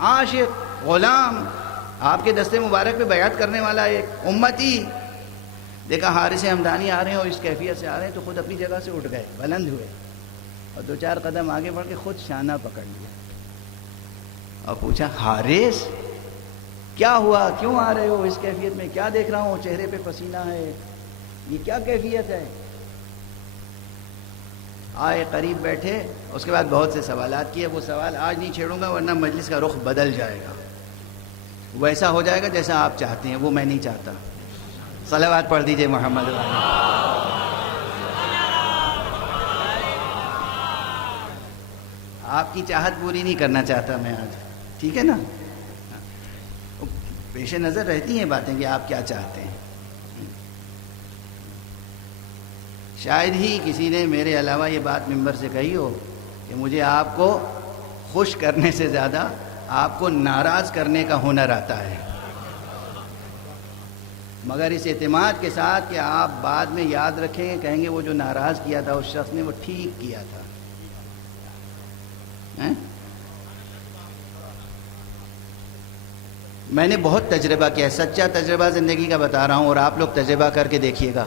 عاشق غلام، آپ کے دستے مبارک پہ بیعت کرنے والا ایک امتی، دیکھا حارث ہمدانی آ رہے ہیں اور اس کیفیت سے آ رہے ہیں تو خود اپنی جگہ سے اٹھ گئے، بلند ہوئے اور دو چار قدم آگے بڑھ کے خود شانہ پکڑ لیا اور پوچھا حارث کیا ہوا، کیوں آ رہے ہو اس کیفیت میں؟ کیا دیکھ رہا ہوں چہرے پہ پسینہ ہے، یہ کیا کیفیت ہے؟ آئے قریب بیٹھے، اس کے بعد بہت سے سوالات کیے. وہ سوال آج نہیں چھیڑوں گا ورنہ مجلس کا رخ بدل جائے گا، ویسا ہو جائے گا جیسا آپ چاہتے ہیں، وہ میں نہیں چاہتا. صلوات پڑھ دیجئے محمد علیہ. آپ کی چاہت پوری نہیں کرنا چاہتا میں آج، ٹھیک ہے نا؟ پیش نظر رہتی ہیں باتیں کہ آپ کیا چاہتے ہیں. شاید ہی کسی نے میرے علاوہ یہ بات ممبر سے کہی ہو کہ مجھے آپ کو خوش کرنے سے زیادہ آپ کو ناراض کرنے کا ہنر آتا ہے، مگر اس اعتماد کے ساتھ کہ آپ بعد میں یاد رکھیں گے، کہیں گے وہ جو ناراض کیا تھا اس شخص نے وہ ٹھیک کیا تھا. میں نے بہت تجربہ کیا ہے، سچا تجربہ زندگی کا بتا رہا ہوں، اور آپ لوگ تجربہ کر کے دیکھیے گا.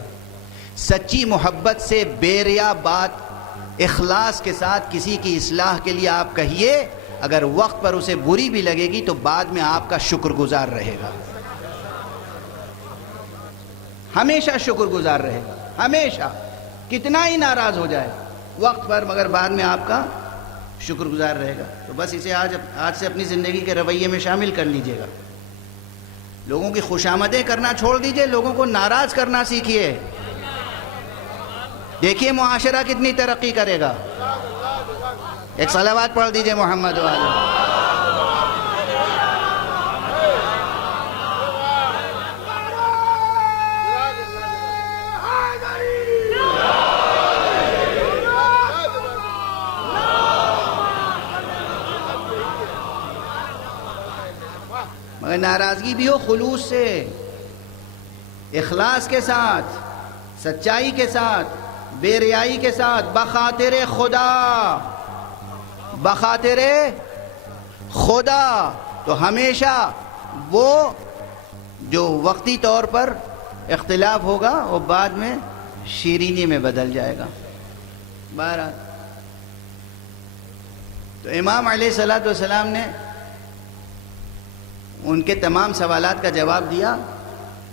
سچی محبت سے بے ریا بات اخلاص کے ساتھ کسی کی اصلاح کے لیے آپ کہیے، اگر وقت پر اسے بری بھی لگے گی تو بعد میں آپ کا شکر گزار رہے گا، ہمیشہ شکر گزار رہے گا، ہمیشہ. کتنا ہی ناراض ہو جائے وقت پر، مگر بعد میں آپ کا شکر گزار رہے گا. تو بس اسے آج سے اپنی زندگی کے رویے میں شامل کر لیجئے گا. لوگوں کی خوشامدیں کرنا چھوڑ دیجئے، لوگوں کو ناراض کرنا سیکھیے. دیکھیے معاشرہ کتنی ترقی کرے گا. ایک صلوات پڑھ دیجئے محمد والے. مگر ناراضگی بھی ہو خلوص سے، اخلاص کے ساتھ، سچائی کے ساتھ، بے ریائی کے ساتھ، بخاطر خدا، بخاطر خدا. تو ہمیشہ وہ جو وقتی طور پر اختلاف ہوگا وہ بعد میں شیرینی میں بدل جائے گا. بہرحال تو امام علیہ الصلوۃ والسلام نے ان کے تمام سوالات کا جواب دیا.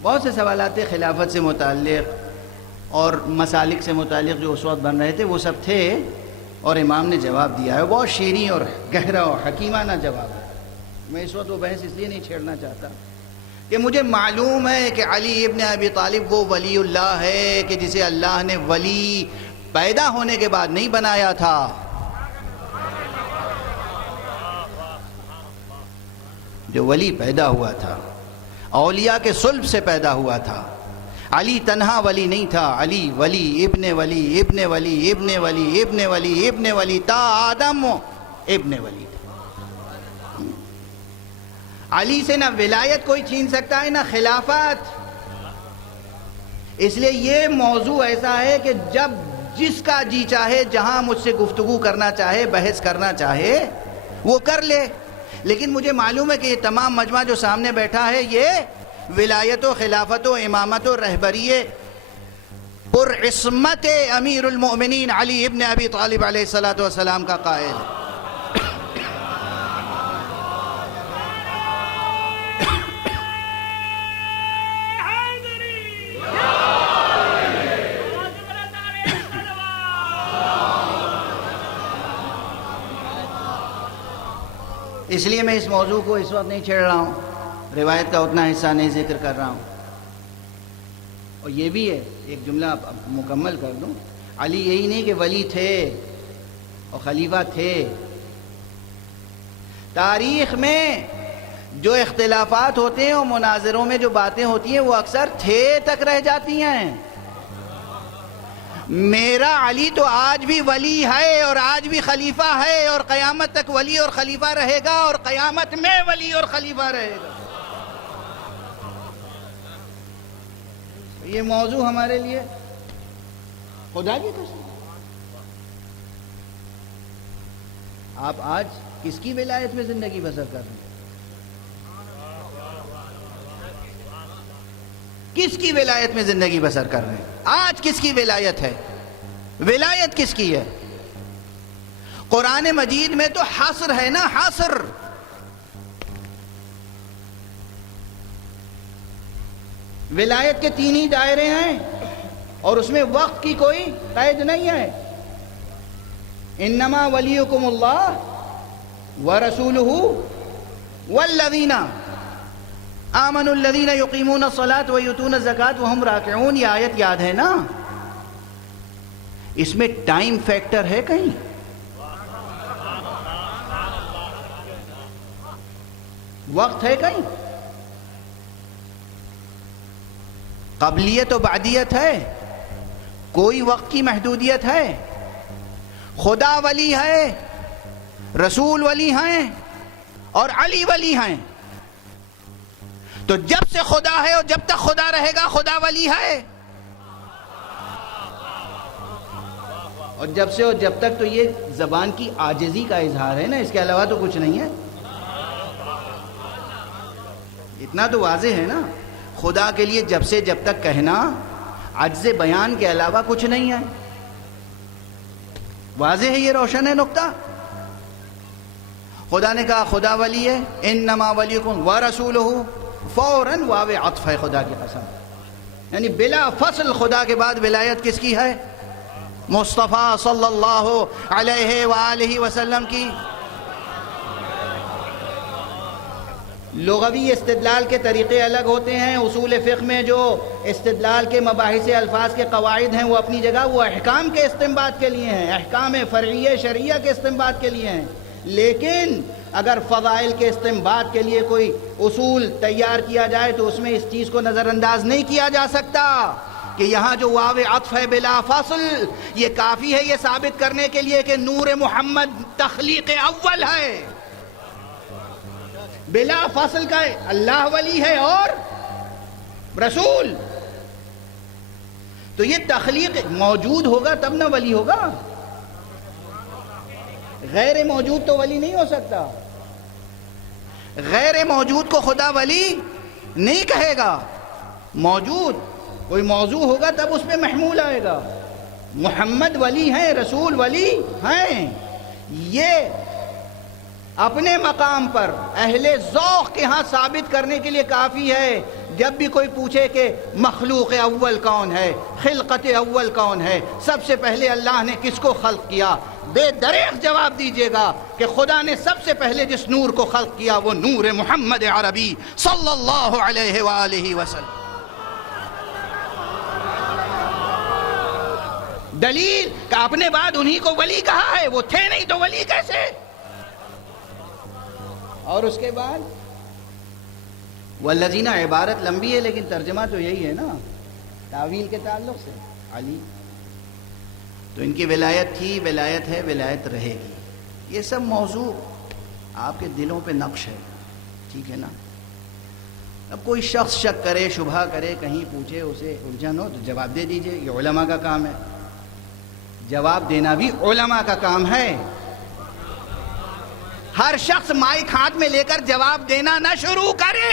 بہت سے سوالات تھے خلافت سے متعلق اور مسالک سے متعلق جو اس وقت بن رہے تھے، وہ سب تھے اور امام نے جواب دیا ہے. بہت شیریں اور گہرا اور حکیمانہ جواب ہے. میں اس وقت وہ بحث اس لیے نہیں چھیڑنا چاہتا کہ مجھے معلوم ہے کہ علی ابن ابی طالب وہ ولی اللہ ہے کہ جسے اللہ نے ولی پیدا ہونے کے بعد نہیں بنایا تھا. جو ولی پیدا ہوا تھا اولیاء کے صلب سے پیدا ہوا تھا. علی تنہا ولی نہیں تھا، علی ولی ابن ولی ابن ولی ابن ولی ابن ولی ابن ولی تا آدم ابن ولی تھا. علی سے نہ ولایت کوئی چھین سکتا ہے نہ خلافت. اس لیے یہ موضوع ایسا ہے کہ جب جس کا جی چاہے جہاں مجھ سے گفتگو کرنا چاہے بحث کرنا چاہے وہ کر لے، لیکن مجھے معلوم ہے کہ یہ تمام مجمع جو سامنے بیٹھا ہے یہ ولایت و خلافت و امامت و رہبری پر عصمت امیر المؤمنین علی ابن ابی طالب علیہ السلام کا قائل ہے۔ اس لیے میں اس موضوع کو اس وقت نہیں چھیڑ رہا ہوں، روایت کا اتنا حصہ نہیں ذکر کر رہا ہوں۔ اور یہ بھی ہے، ایک جملہ اب مکمل کر دوں، علی یہی نہیں کہ ولی تھے اور خلیفہ تھے، تاریخ میں جو اختلافات ہوتے ہیں اور مناظروں میں جو باتیں ہوتی ہیں وہ اکثر تھے تک رہ جاتی ہیں۔ میرا علی تو آج بھی ولی ہے اور آج بھی خلیفہ ہے اور قیامت تک ولی اور خلیفہ رہے گا اور قیامت میں ولی اور خلیفہ رہے گا۔ یہ موضوع ہمارے لیے خدا کی قسم، آپ آج کس کی ولایت میں زندگی بسر کر رہے ہیں؟ کس کی ولایت میں زندگی بسر کر رہے ہیں؟ آج کس کی ولایت ہے؟ ولایت کس کی ہے؟ قرآن مجید میں تو حصر ہے نا، حصر۔ ولایت کے 3 ہی دائرے ہیں اور اس میں وقت کی کوئی قید نہیں ہے۔ انما ولیکم اللہ ورسولہ والذین آمنوا الذین یقیمون الصلاۃ ویؤتون الزکاۃ وہم راکعون۔ یہ آیت یاد ہے نا؟ اس میں ٹائم فیکٹر ہے کہیں؟ وقت ہے کہیں؟ قبلیت و بعدیت ہے؟ کوئی وقت کی محدودیت ہے؟ خدا ولی ہے، رسول ولی ہیں اور علی ولی ہیں، تو جب سے خدا ہے اور جب تک خدا رہے گا خدا ولی ہے، اور جب سے اور جب تک تو یہ زبان کی عاجزی کا اظہار ہے نا، اس کے علاوہ تو کچھ نہیں ہے۔ اتنا تو واضح ہے نا، خدا کے لیے جب سے جب تک کہنا عجز بیان کے علاوہ کچھ نہیں ہے۔ واضح ہے، یہ روشن ہے نقطہ۔ خدا نے کہا خدا ولی ہے، انما ولیکم ورسولہ، فوراً واو عطف ہے خدا کی قسم، یعنی بلا فصل خدا کے بعد ولایت کس کی ہے؟ مصطفیٰ صلی اللہ علیہ وآلہ وسلم کی۔ لغوی استدلال کے طریقے الگ ہوتے ہیں، اصول فقہ میں جو استدلال کے مباحث الفاظ کے قواعد ہیں وہ اپنی جگہ، وہ احکام کے استنباط کے لیے ہیں، احکام فرعیہ شرعیہ کے استنباط کے لیے ہیں، لیکن اگر فضائل کے استنباط کے لیے کوئی اصول تیار کیا جائے تو اس میں اس چیز کو نظر انداز نہیں کیا جا سکتا کہ یہاں جو واو عطف ہے بلا فاصل، یہ کافی ہے یہ ثابت کرنے کے لیے کہ نور محمد تخلیق اول ہے، بلا فاصل کا اللہ ولی ہے اور رسول۔ تو یہ تخلیق موجود ہوگا تب نہ ولی ہوگا، غیر موجود تو ولی نہیں ہو سکتا، غیر موجود کو خدا ولی نہیں کہے گا، موجود کوئی موضوع ہوگا تب اس پہ محمول آئے گا۔ محمد ولی ہیں، رسول ولی ہیں، یہ اپنے مقام پر اہل ذوق کے ہاں ثابت کرنے کے لیے کافی ہے۔ جب بھی کوئی پوچھے کہ مخلوق اول کون ہے، خلقت اول کون ہے، سب سے پہلے اللہ نے کس کو خلق کیا، بے دریغ جواب دیجیے گا کہ خدا نے سب سے پہلے جس نور کو خلق کیا وہ نور محمد عربی صلی اللہ علیہ وآلہ وسلم۔ دلیل کہ اپنے بعد انہی کو ولی کہا ہے، وہ تھے نہیں تو ولی کیسے؟ اور اس کے بعد والذین، عبارت لمبی ہے لیکن ترجمہ تو یہی ہے نا، تعویل کے تعلق سے علی، تو ان کی ولایت تھی، ولایت ہے، ولایت رہے گی۔ یہ سب موضوع آپ کے دلوں پہ نقش ہے، ٹھیک ہے نا؟ اب کوئی شخص شک کرے، شبہ کرے، کہیں پوچھے، اسے الجھن ہو تو جواب دے دیجئے، یہ علماء کا کام ہے، جواب دینا بھی علماء کا کام ہے۔ ہر شخص مائک ہاتھ میں لے کر جواب دینا نہ شروع کرے۔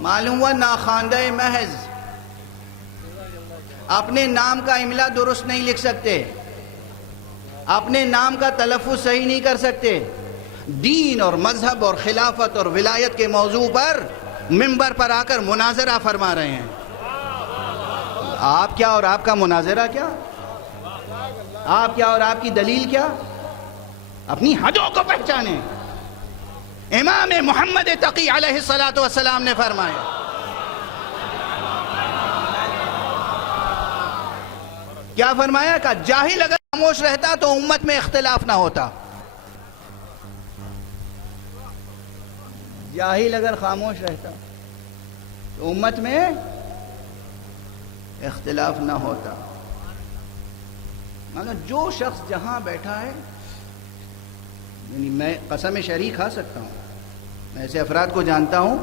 معلوم ہوا ناخواندہ محض اپنے نام کا املا درست نہیں لکھ سکتے، اپنے نام کا تلفظ صحیح نہیں کر سکتے، دین اور مذہب اور خلافت اور ولایت کے موضوع پر منبر پر آ کر مناظرہ فرما رہے ہیں۔ آپ کیا اور آپ کا مناظرہ کیا؟ آپ کیا اور آپ کی دلیل کیا؟ اپنی حدوں کو پہچانیں۔ امام محمد تقی علیہ السلام نے فرمایا، کیا فرمایا؟ کہ جاہل اگر خاموش رہتا تو امت میں اختلاف نہ ہوتا۔ جاہل اگر خاموش رہتا تو امت میں اختلاف نہ ہوتا۔ مطلب جو شخص جہاں بیٹھا ہے، یعنی میں قسم شریک کھا سکتا ہوں، میں ایسے افراد کو جانتا ہوں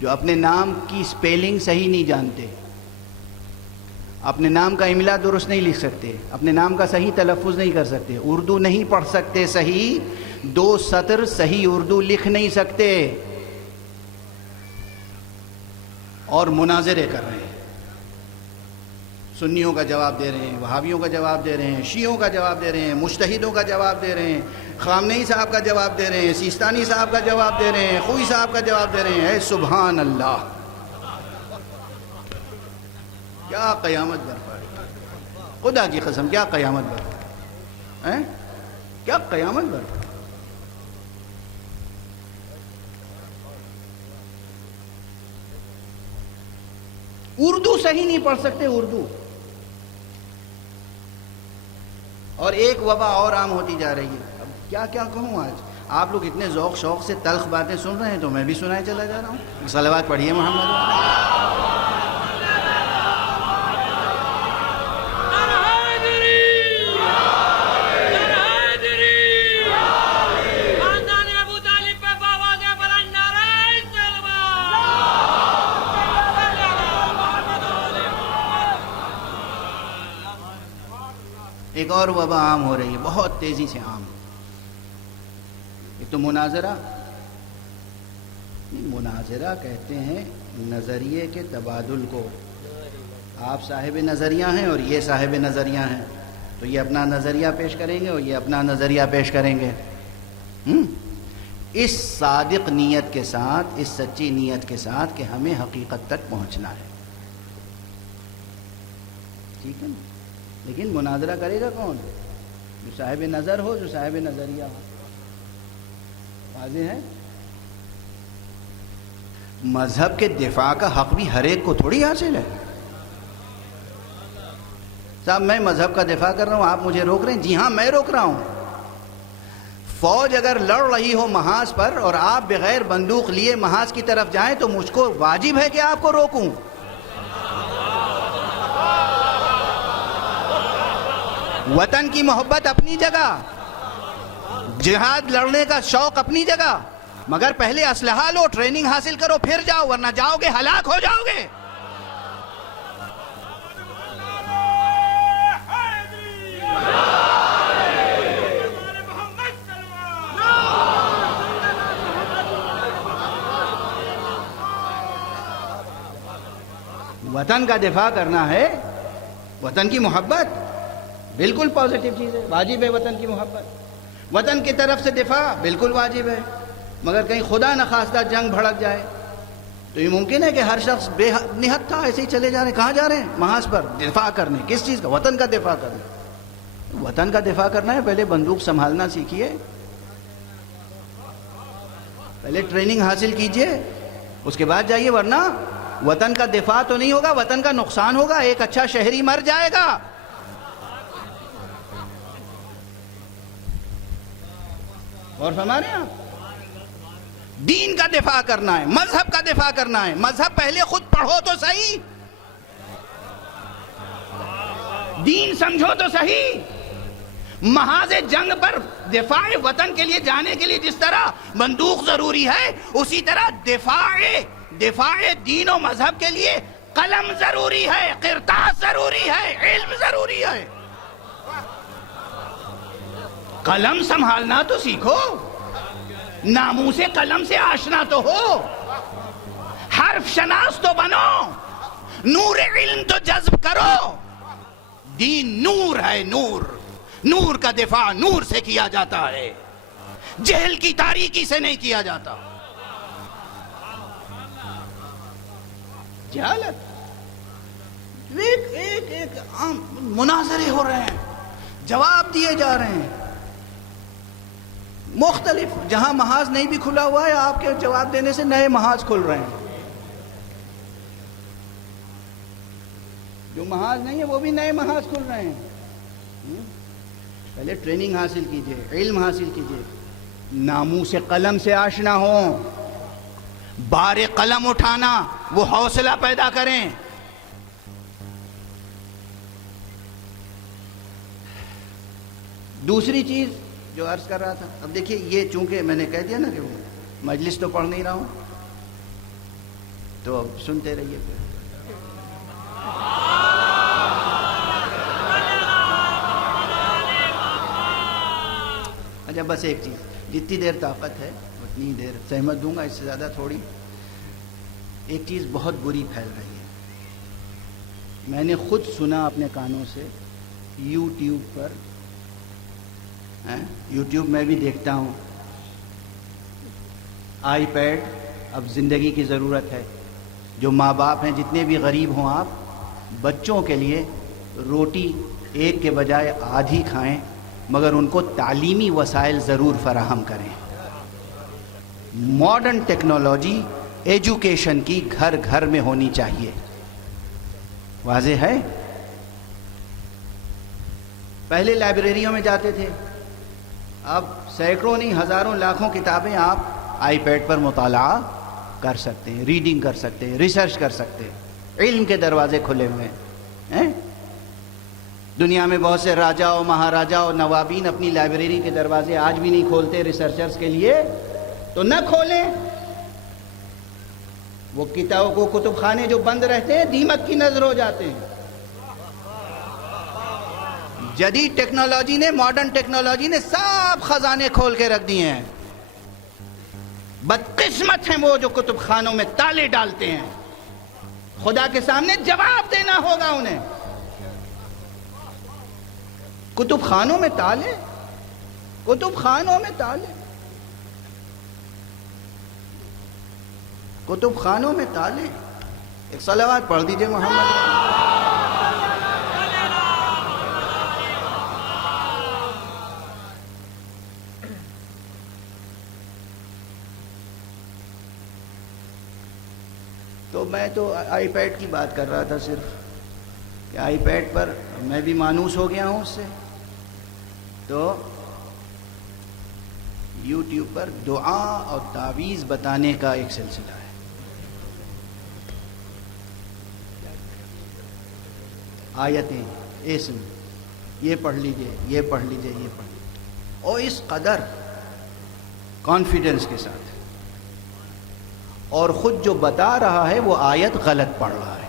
جو اپنے نام کی سپیلنگ صحیح نہیں جانتے، اپنے نام کا املا درست نہیں لکھ سکتے، اپنے نام کا صحیح تلفظ نہیں کر سکتے، اردو نہیں پڑھ سکتے صحیح، 2 سطر صحیح اردو لکھ نہیں سکتے، اور مناظرے کر رہے ہیں، سنیوں کا جواب دے رہے ہیں، وہابیوں کا جواب دے رہے ہیں، شیعوں کا جواب دے رہے ہیں، مجتہدوں کا جواب دے رہے ہیں، خامنئی صاحب کا جواب دے رہے ہیں، سیستانی صاحب کا جواب دے رہے ہیں، خوئی صاحب کا جواب دے رہے ہیں۔ اے سبحان اللہ، کیا قیامت برپا ہے، خدا کی قسم کیا قیامت برپا ہے، کیا قیامت برپا ہے۔ اردو صحیح نہیں پڑھ سکتے، اردو، اور ایک وبا اور عام ہوتی جا رہی ہے۔ اب کیا کیا کہوں، آج آپ لوگ اتنے ذوق شوق سے تلخ باتیں سن رہے ہیں تو میں بھی سنائے چلا جا رہا ہوں۔ صلوات پڑھیے محمد۔ ایک اور وبا عام ہو رہی ہے، بہت تیزی سے عام۔ ایک تو مناظرہ کہتے ہیں نظریے کے تبادل کو۔ آپ صاحب نظریہ ہیں اور یہ صاحب نظریہ ہیں، تو یہ اپنا نظریہ پیش کریں گے اور یہ اپنا نظریہ پیش کریں گے، اس صادق نیت کے ساتھ، اس سچی نیت کے ساتھ کہ ہمیں حقیقت تک پہنچنا ہے، ٹھیک ہے نا؟ لیکن مناظرہ کرے گا کون؟ جو صاحب نظر ہو، جو صاحب نظریہ ہو۔ واضح ہے؟ مذہب کے دفاع کا حق بھی ہر ایک کو تھوڑی حاصل ہے۔ صاحب میں مذہب کا دفاع کر رہا ہوں، آپ مجھے روک رہے ہیں؟ جی ہاں، میں روک رہا ہوں۔ فوج اگر لڑ رہی ہو محاذ پر اور آپ بغیر بندوق لیے محاذ کی طرف جائیں تو مجھ کو واجب ہے کہ آپ کو روکوں۔ وطن کی محبت اپنی جگہ، جہاد لڑنے کا شوق اپنی جگہ، مگر پہلے اسلحہ لو، ٹریننگ حاصل کرو، پھر جاؤ، ورنہ جاؤ گے ہلاک ہو جاؤ گے۔ وطن کا دفاع کرنا ہے، وطن کی محبت بالکل پازیٹیو چیز ہے، واجب ہے وطن کی محبت، وطن کی طرف سے دفاع بالکل واجب ہے، مگر کہیں خدا نخواستہ جنگ بھڑک جائے تو یہ ممکن ہے کہ ہر شخص بے نہت تھا ایسے ہی چلے جا رہے ہیں۔ کہاں جا رہے ہیں؟ محاذ پر دفاع کرنے۔ کس چیز کا؟ وطن کا دفاع کرنا۔ وطن کا دفاع کرنا ہے، پہلے بندوق سنبھالنا سیکھیے، پہلے ٹریننگ حاصل کیجئے، اس کے بعد جائیے، ورنہ وطن کا دفاع تو نہیں ہوگا، وطن کا نقصان ہوگا، ایک اچھا شہری مر جائے گا۔ اور فرما رہے ہیں آپ، دین کا دفاع کرنا ہے، مذہب کا دفاع کرنا ہے۔ مذہب پہلے خود پڑھو تو صحیح، دین سمجھو تو صحیح، محاذ جنگ پر دفاع وطن کے لیے جانے کے لیے جس طرح بندوق ضروری ہے، اسی طرح دفاع دین و مذہب کے لیے قلم ضروری ہے، قرطاس ضروری ہے، علم ضروری ہے۔ قلم سنبھالنا تو سیکھو، ناموس قلم سے آشنا تو ہو، حرف شناس تو بنو، نور علم تو جذب کرو۔ دین نور ہے، نور کا دفاع نور سے کیا جاتا ہے، جہل کی تاریکی سے نہیں کیا جاتا۔ جہالت ایک عام مناظرے ہو رہے ہیں، جواب دیے جا رہے ہیں مختلف، جہاں محاذ نہیں بھی کھلا ہوا ہے آپ کے جواب دینے سے نئے محاذ کھل رہے ہیں، جو محاذ نہیں ہے وہ بھی نئے محاذ کھل رہے ہیں۔ پہلے ٹریننگ حاصل کیجئے، علم حاصل کیجئے، ناموس قلم سے آشنا ہوں، بار قلم اٹھانا وہ حوصلہ پیدا کریں۔ دوسری چیز جو عرض کر رہا تھا، اب دیکھیے یہ چونکہ میں نے کہہ دیا نا کہ وہ مجلس تو پڑھ نہیں رہا ہوں، تو اب سنتے رہیے پھر۔ اچھا بس ایک چیز، جتنی دیر طاقت ہے اتنی دیر سہمت دوں گا، اس سے زیادہ تھوڑی۔ ایک چیز بہت بری پھیل رہی ہے، میں نے خود سنا اپنے کانوں سے، یوٹیوب پر، یوٹیوب میں بھی دیکھتا ہوں، آئی پیڈ اب زندگی کی ضرورت ہے۔ جو ماں باپ ہیں جتنے بھی غریب ہوں، آپ بچوں کے لیے روٹی ایک کے بجائے آدھی کھائیں، مگر ان کو تعلیمی وسائل ضرور فراہم کریں۔ ماڈرن ٹیکنالوجی ایجوکیشن کی گھر گھر میں ہونی چاہیے، واضح ہے؟ پہلے لائبریریوں میں جاتے تھے، اب سینکڑوں نہیں ہزاروں لاکھوں کتابیں آپ آئی پیڈ پر مطالعہ کر سکتے ہیں، ریڈنگ کر سکتے ہیں، ریسرچ کر سکتے ہیں، علم کے دروازے کھلے ہوئے ہیں۔ دنیا میں بہت سے راجا اور مہاراجا اور نوابین اپنی لائبریری کے دروازے آج بھی نہیں کھولتے ریسرچرز کے لیے، تو نہ کھولیں۔ وہ کتابوں کو کتب خانے جو بند رہتے ہیں دیمک کی نظر ہو جاتے ہیں۔ جدید ٹیکنالوجی نے، ماڈرن ٹیکنالوجی نے سب خزانے کھول کے رکھ دیے ہیں۔ بدقسمت ہیں وہ جو کتب خانوں میں تالے ڈالتے ہیں، خدا کے سامنے جواب دینا ہوگا انہیں۔ کتب خانوں میں تالے، کتب خانوں میں تالے، کتب خانوں میں تالے۔ ایک صلوات پڑھ دیجئے محمد۔ تو میں تو آئی پیڈ کی بات کر رہا تھا صرف، کہ آئی پیڈ پر میں بھی مانوس ہو گیا ہوں اس سے، تو یوٹیوب پر دعا اور تعویذ بتانے کا ایک سلسلہ ہے۔ آیتیں، اسم، یہ پڑھ لیجئے، یہ پڑھ لیجئے، یہ پڑھ لیجئے، اور اس قدر کانفیڈنس کے ساتھ، اور خود جو بتا رہا ہے وہ آیت غلط پڑھ رہا ہے۔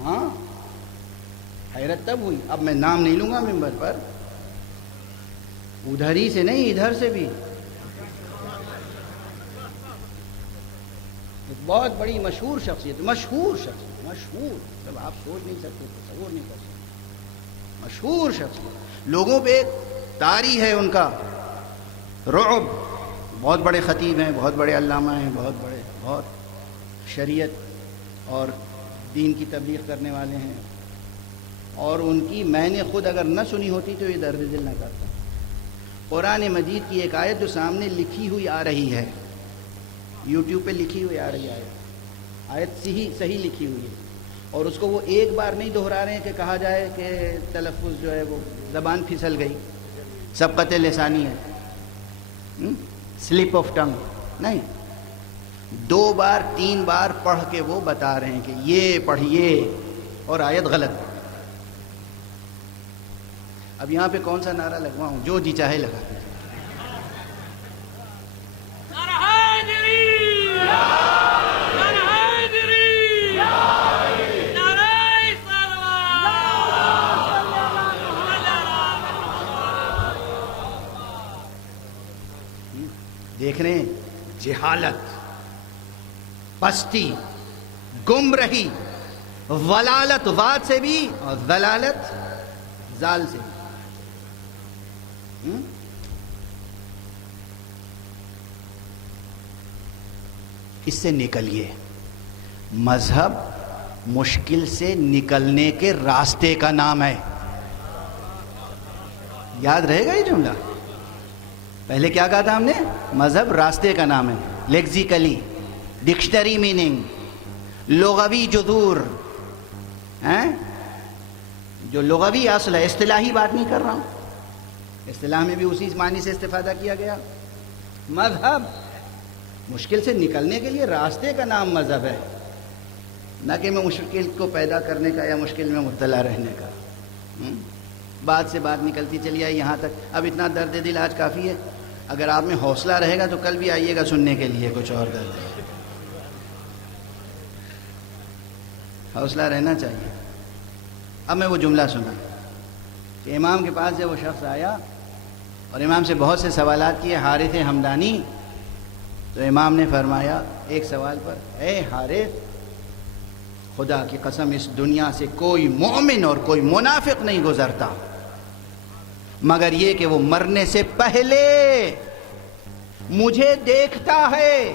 ہاں، حیرت تب ہوئی، اب میں نام نہیں لوں گا ممبر پر، ادھر ہی سے نہیں ادھر سے بھی ایک بہت بڑی مشہور شخصیت، مشہور جب آپ سوچ نہیں سکتے، تصور نہیں کر سکتے، مشہور شخصیت، لوگوں پہ ایک طاری ہے ان کا رعب، بہت بڑے خطیب ہیں، بہت بڑے علامہ ہیں، بہت شریعت اور دین کی تبلیغ کرنے والے ہیں، اور ان کی میں نے خود اگر نہ سنی ہوتی تو یہ درد دل نہ کرتا۔ قرآن مجید کی ایک آیت جو سامنے لکھی ہوئی آ رہی ہے، یوٹیوب پہ لکھی ہوئی آ رہی ہے، آیت صحیح لکھی ہوئی ہے، اور اس کو وہ ایک بار نہیں دہرا رہے ہیں کہ کہا جائے کہ تلفظ جو ہے وہ زبان پھسل گئی، سبقت لسانی ہے، سلپ آف ٹنگ نہیں، 2 بار 3 بار پڑھ کے وہ بتا رہے ہیں کہ یہ پڑھیے، اور آیت غلط، اب یہاں پہ کون سا نعرہ لگواؤں؟ جو جی چاہے لگا دیجیے. دیکھ رہے ہیں جہالت، پستی، گمراہی، ولالت واد سے بھی اور ضلالت زال سے بھی. اس سے نکلیے. مذہب مشکل سے نکلنے کے راستے کا نام ہے. یاد رہے گا یہ جملہ؟ پہلے کیا کہا تھا ہم نے؟ مذہب راستے کا نام ہے. لیکزیکلی، ڈکشنری میننگ، لغوی جذور، جو لغوی اصل ہے. اصطلاحی بات نہیں کر رہا ہوں. اصطلاح میں بھی اسی معنی سے استفادہ کیا گیا. مذہب مشکل سے نکلنے کے لیے راستے کا نام مذہب ہے، نہ کہ میں مشکل کو پیدا کرنے کا یا مشکل میں مبتلا رہنے کا. بات سے بات نکلتی چلی آئی یہاں تک. اب اتنا درد دل آج کافی ہے. اگر آپ میں حوصلہ رہے گا تو کل بھی آئیے گا سننے کے لیے کچھ اور درد. حوصلہ رہنا چاہیے. اب میں وہ جملہ سنا کہ امام کے پاس جب وہ شخص آیا اور امام سے بہت سے سوالات کیے، حارث ہمدانی، تو امام نے فرمایا ایک سوال پر، اے حارث، خدا کی قسم اس دنیا سے کوئی مومن اور کوئی منافق نہیں گزرتا مگر یہ کہ وہ مرنے سے پہلے مجھے دیکھتا ہے.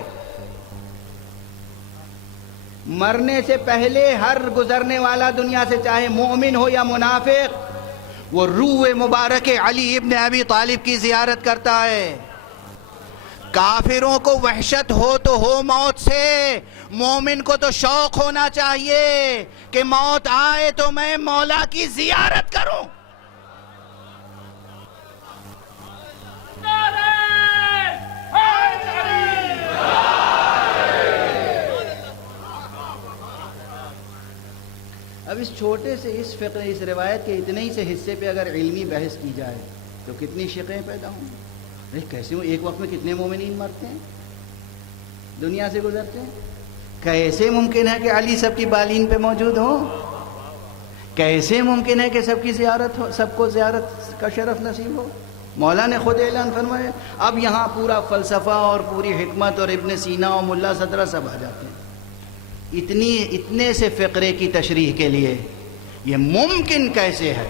مرنے سے پہلے ہر گزرنے والا دنیا سے، چاہے مومن ہو یا منافق، وہ روح مبارک علی ابن ابی طالب کی زیارت کرتا ہے. کافروں کو وحشت ہو تو ہو موت سے، مومن کو تو شوق ہونا چاہیے کہ موت آئے تو میں مولا کی زیارت کروں. اب اس چھوٹے سے اس فقہ، اس روایت کے اتنے ہی سے حصے پہ اگر علمی بحث کی جائے تو کتنی شقیں پیدا ہوں گی. کیسے ایک وقت میں کتنے مومنین مرتے ہیں، دنیا سے گزرتے ہیں؟ کیسے ممکن ہے کہ علی سب کی بالین پہ موجود ہو؟ کیسے ممکن ہے کہ سب کی زیارت ہو، سب کو زیارت کا شرف نصیب ہو؟ مولا نے خود اعلان فرمایا. اب یہاں پورا فلسفہ اور پوری حکمت اور ابن سینا اور ملا صدرہ سب آ جاتے ہیں. اتنے سے فقرے کی تشریح کے لیے یہ ممکن کیسے ہے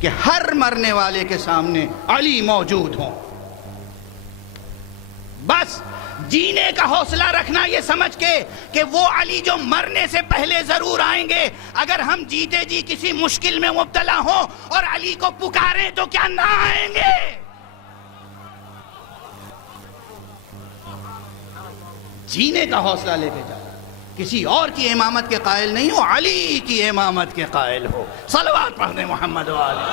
کہ ہر مرنے والے کے سامنے علی موجود ہوں؟ بس جینے کا حوصلہ رکھنا یہ سمجھ کے کہ وہ علی جو مرنے سے پہلے ضرور آئیں گے. اگر ہم جیتے جی کسی مشکل میں مبتلا ہوں اور علی کو پکاریں تو کیا نہ آئیں گے؟ جینے کا حوصلہ لے کے جاؤ. کسی اور کی امامت کے قائل نہیں ہو، علی کی امامت کے قائل ہو. صلوات پڑھنے محمد و آلہ.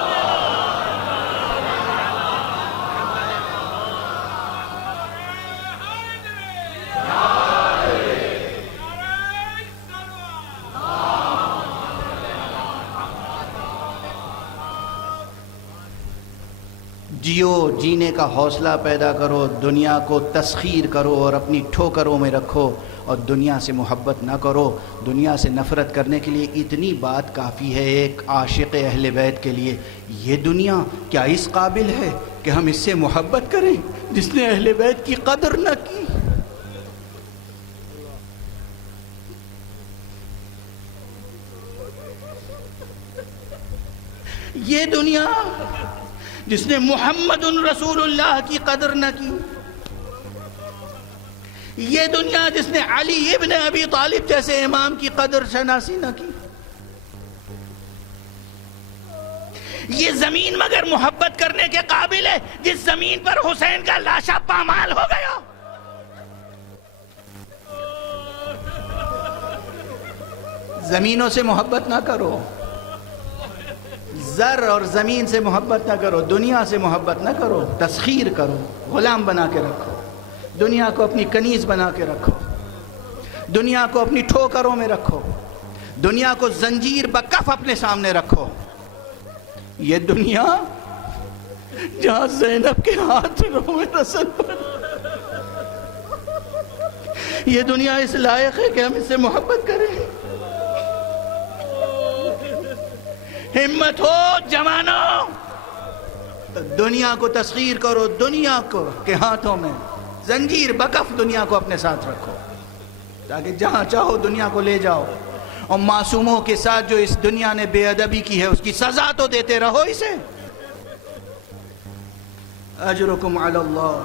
جیو، جینے کا حوصلہ پیدا کرو، دنیا کو تسخیر کرو اور اپنی ٹھوکروں میں رکھو اور دنیا سے محبت نہ کرو. دنیا سے نفرت کرنے کے لیے اتنی بات کافی ہے ایک عاشق اہل بیت کے لیے. یہ دنیا کیا اس قابل ہے کہ ہم اس سے محبت کریں جس نے اہل بیت کی قدر نہ کی؟ یہ دنیا جس نے محمد رسول اللہ کی قدر نہ کی، یہ دنیا جس نے علی ابن ابی طالب جیسے امام کی قدر شناسی نہ کی، یہ زمین مگر محبت کرنے کے قابل ہے جس زمین پر حسین کا لاشا پامال ہو گیا. زمینوں سے محبت نہ کرو، زر اور زمین سے محبت نہ کرو، دنیا سے محبت نہ کرو، تسخیر کرو، غلام بنا کے رکھو، دنیا کو اپنی کنیز بنا کے رکھو، دنیا کو اپنی ٹھوکروں میں رکھو، دنیا کو زنجیر بکف اپنے سامنے رکھو. یہ دنیا جہاں زینب کے ہاتھ روئے رسل پر. یہ دنیا اس لائق ہے کہ ہم اس سے محبت کریں. ہمت ہو جوانوں، دنیا کو تسخیر کرو، دنیا کو کے ہاتھوں میں زنجیر بکف دنیا کو اپنے ساتھ رکھو تاکہ جہاں چاہو دنیا کو لے جاؤ. اور معصوموں کے ساتھ جو اس دنیا نے بے ادبی کی ہے اس کی سزا تو دیتے رہو اسے. اجرکم علی اللہ.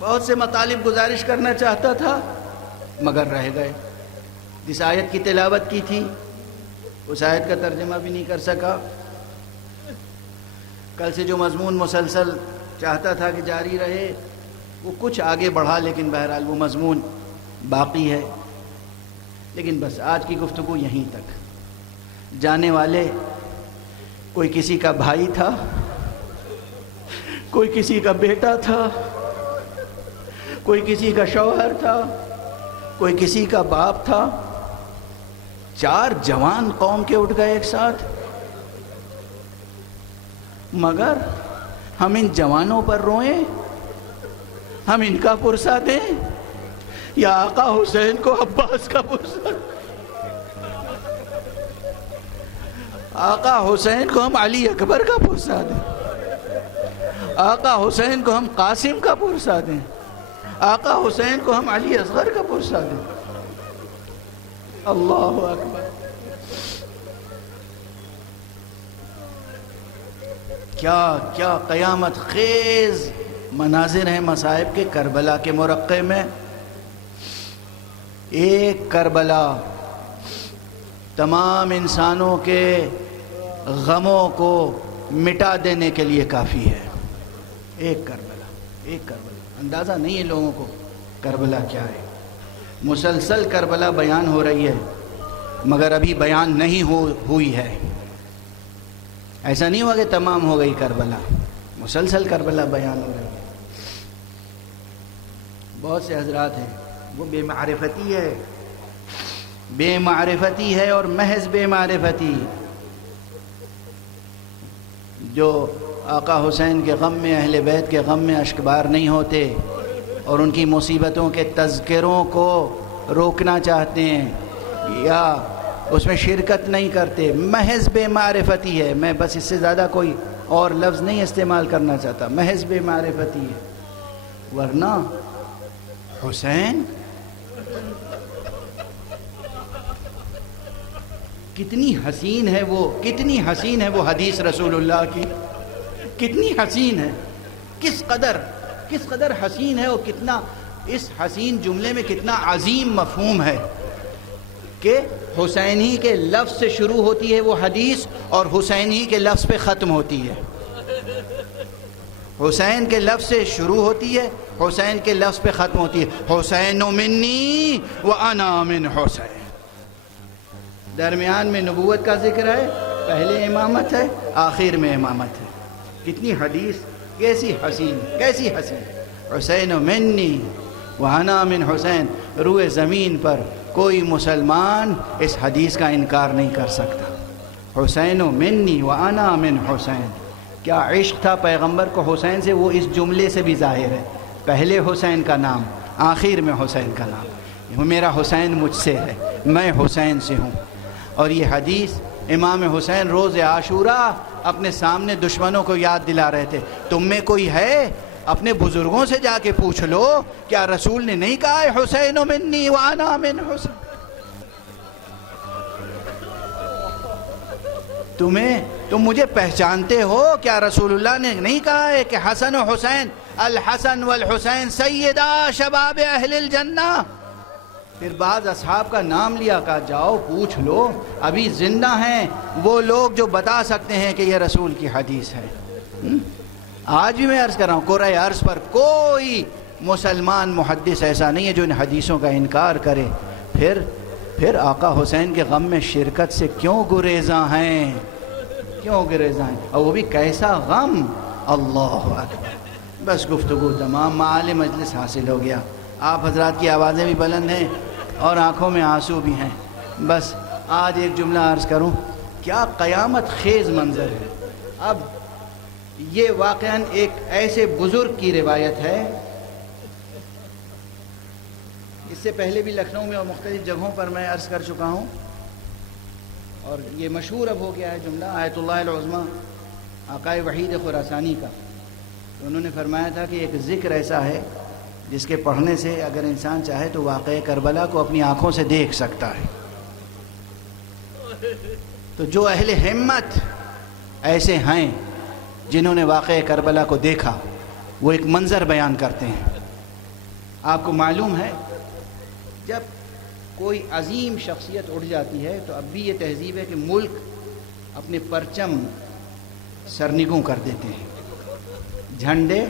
بہت سے مطالب گزارش کرنا چاہتا تھا مگر رہ گئے. جس آیت کی تلاوت کی تھی اس آیت کا ترجمہ بھی نہیں کر سکا. کل سے جو مضمون مسلسل چاہتا تھا کہ جاری رہے وہ کچھ آگے بڑھا، لیکن بہرحال وہ مضمون باقی ہے. لیکن بس آج کی گفتگو یہیں تک. جانے والے کوئی کسی کا بھائی تھا، کوئی کسی کا بیٹا تھا، کوئی کسی کا شوہر تھا، کوئی کسی کا باپ تھا. 4 جوان قوم کے اٹھ گئے ایک ساتھ. مگر ہم ان جوانوں پر روئیں، ہم ان کا پرسہ دیں یا آقا حسین کو عباس کا پرسہ؟ آقا حسین کو ہم علی اکبر کا پرسہ دیں، آقا حسین کو ہم قاسم کا پرسہ دیں، آقا حسین کو ہم علی اصغر کا پرسہ دیں؟ اللہ اکبر. کیا کیا قیامت خیز مناظر ہیں مصائب کے. کربلا کے مرقع میں ایک کربلا تمام انسانوں کے غموں کو مٹا دینے کے لیے کافی ہے. ایک کربلا، ایک کربلا. اندازہ نہیں ہے لوگوں کو کربلا کیا ہے. مسلسل کربلا بیان ہو رہی ہے مگر ابھی بیان نہیں ہوئی ہے. ایسا نہیں ہوا کہ تمام ہو گئی کربلا، مسلسل کربلا بیان ہو رہی ہے. بہت سے حضرات ہیں وہ بے معرفتی ہے، بے معرفتی ہے اور محض بے معرفتی، جو آقا حسین کے غم میں، اہل بیت کے غم میں اشکبار نہیں ہوتے اور ان کی مصیبتوں کے تذکروں کو روکنا چاہتے ہیں یا اس میں شرکت نہیں کرتے. محض بے معرفتی ہے. میں بس اس سے زیادہ کوئی اور لفظ نہیں استعمال کرنا چاہتا. محض بے معرفتی ہے. ورنہ حسین کتنی حسین ہے وہ، کتنی حسین ہے وہ حدیث رسول اللہ کی، کتنی حسین ہے. کس قدر حسین ہے اور کتنا اس حسین جملے میں کتنا عظیم مفہوم ہے کہ حسین ہی کے لفظ سے شروع ہوتی ہے وہ حدیث اور حسین ہی کے لفظ پہ ختم ہوتی ہے. حسین کے لفظ سے شروع ہوتی ہے، حسین کے لفظ پہ ختم ہوتی ہے. حسین منی وانا من حسین. درمیان میں نبوت کا ذکر ہے، پہلے امامت ہے، آخر میں امامت ہے. کتنی حدیث، کیسی حسین، کیسی حسین. حسین منی وانا من حسین. روئے زمین پر کوئی مسلمان اس حدیث کا انکار نہیں کر سکتا. حسین منی وانا من حسین. کیا عشق تھا پیغمبر کو حسین سے، وہ اس جملے سے بھی ظاہر ہے. پہلے حسین کا نام، آخر میں حسین کا نام. میرا حسین مجھ سے ہے، میں حسین سے ہوں. اور یہ حدیث امام حسین روز عاشوراء اپنے سامنے دشمنوں کو یاد دلا رہے تھے. تم میں کوئی ہے؟ اپنے بزرگوں سے جا کے پوچھ لو، کیا رسول نے نہیں کہا ہے حسین منی وانا من حسین؟ تم مجھے پہچانتے ہو؟ کیا رسول اللہ نے نہیں کہا ہے کہ حسن و حسین، الحسن والحسین سیدہ شباب اہل الجنہ؟ پھر بعض اصحاب کا نام لیا، کہا جاؤ پوچھ لو، ابھی زندہ ہیں وہ لوگ جو بتا سکتے ہیں کہ یہ رسول کی حدیث ہے. آج بھی میں عرض کر رہا ہوں، کرۂ ارض پر کوئی مسلمان محدث ایسا نہیں ہے جو ان حدیثوں کا انکار کرے. پھر آقا حسین کے غم میں شرکت سے کیوں گریزاں ہیں، کیوں گریزاں ہیں؟ اور وہ بھی کیسا غم. اللہ اکبر. بس گفتگو تمام، معال مجلس حاصل ہو گیا. آپ حضرات کی آوازیں بھی بلند ہیں اور آنکھوں میں آنسو بھی ہیں. بس آج ایک جملہ عرض کروں، کیا قیامت خیز منظر ہے. اب یہ واقعاً ایک ایسے بزرگ کی روایت ہے. اس سے پہلے بھی لکھنؤ میں اور مختلف جگہوں پر میں عرض کر چکا ہوں، اور یہ مشہور اب ہو گیا ہے جملہ آیت اللہ العظمیٰ آقائے وحید خراسانی کا. تو انہوں نے فرمایا تھا کہ ایک ذکر ایسا ہے جس کے پڑھنے سے اگر انسان چاہے تو واقعہ کربلا کو اپنی آنکھوں سے دیکھ سکتا ہے. تو جو اہل ہمت ایسے ہیں جنہوں نے واقعہ کربلا کو دیکھا، وہ ایک منظر بیان کرتے ہیں. آپ کو معلوم ہے جب کوئی عظیم شخصیت اٹھ جاتی ہے تو اب بھی یہ تہذیب ہے کہ ملک اپنے پرچم سرنگوں کر دیتے ہیں، جھنڈے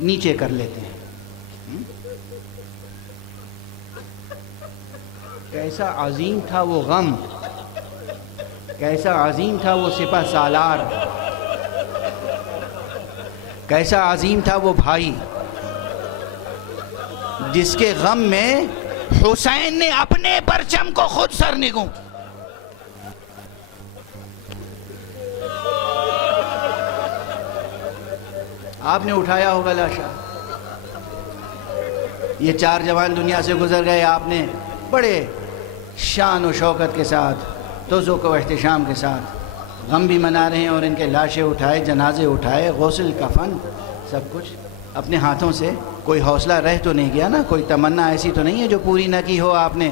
نیچے کر لیتے ہیں. کیسا عظیم تھا وہ غم، کیسا عظیم تھا وہ سپہ سالار، کیسا عظیم تھا وہ بھائی جس کے غم میں حسین نے اپنے پرچم کو خود سرنگوں. آپ نے اٹھایا ہوگا لاشا. یہ 4 جوان دنیا سے گزر گئے، آپ نے بڑے شان و شوکت کے ساتھ، توذق و احتشام کے ساتھ غم بھی منا رہے ہیں، اور ان کے لاشیں اٹھائے، جنازے اٹھائے، غسل کفن سب کچھ اپنے ہاتھوں سے. کوئی حوصلہ رہ تو نہیں گیا نا، کوئی تمنا ایسی تو نہیں ہے جو پوری نہ کی ہو آپ نے.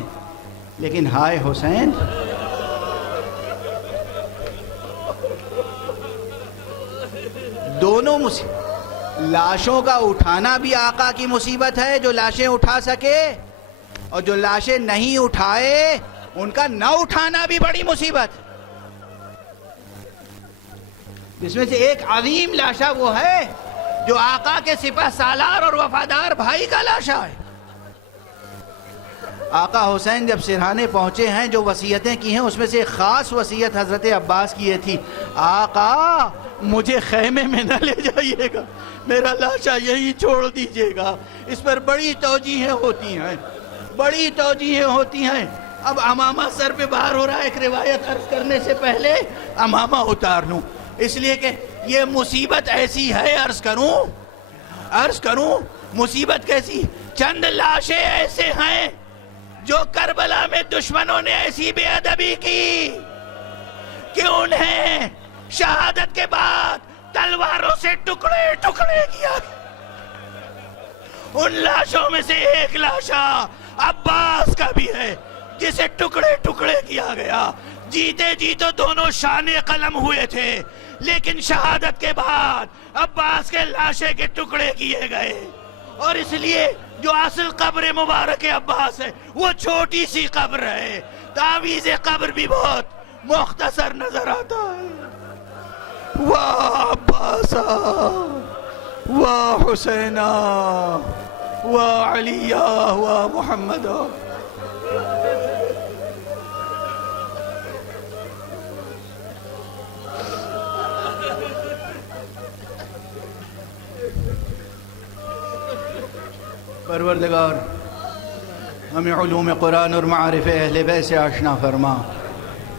لیکن ہائے حسین، دونوں لاشوں کا اٹھانا بھی آقا کی مصیبت ہے، جو لاشیں اٹھا سکے، اور جو لاشیں نہیں اٹھائے ان کا نہ اٹھانا بھی بڑی مصیبت. اس میں سے ایک عظیم لاشا وہ ہے جو آقا کے سپہ سالار اور وفادار بھائی کا لاشا ہے. آقا حسین جب سرہانے پہنچے ہیں، جو وصیتیں کی ہیں اس میں سے ایک خاص وصیت حضرت عباس کی یہ تھی، آقا مجھے خیمے میں نہ لے جائیے گا، میرا لاشا یہی چھوڑ دیجیے گا. اس پر بڑی توجیہیں ہوتی ہیں، بڑی توجیہیں ہوتی ہیں. اب امامہ سر پہ باہر ہو رہا ہے. ایک روایت عرض کرنے سے پہلے امامہ اتار لوں، اس لیے کہ یہ مصیبت ایسی ہے. عرض کروں مصیبت کیسی. چند لاشیں ایسے ہیں جو کربلا میں دشمنوں نے ایسی بے ادبی کی کہ انہیں شہادت کے بعد تلواروں سے ٹکڑے ٹکڑے کیا. ان لاشوں میں سے ایک لاشا عباس کا بھی ہے جسے ٹکڑے ٹکڑے کیا گیا. جیتے جی تو دونوں شان قلم ہوئے تھے، لیکن شہادت کے بعد عباس کے لاشے کے ٹکڑے کیے گئے. اور اس لیے جو اصل قبر مبارک عباس ہے وہ چھوٹی سی قبر ہے، تعویذ قبر بھی بہت مختصر نظر آتا ہے. واہ عباسا، واہ حسینا، واہ علیہ، واہ محمد. پروردگار ہمیں علوم قرآن اور معارف اہل بیت سے آشنا فرما.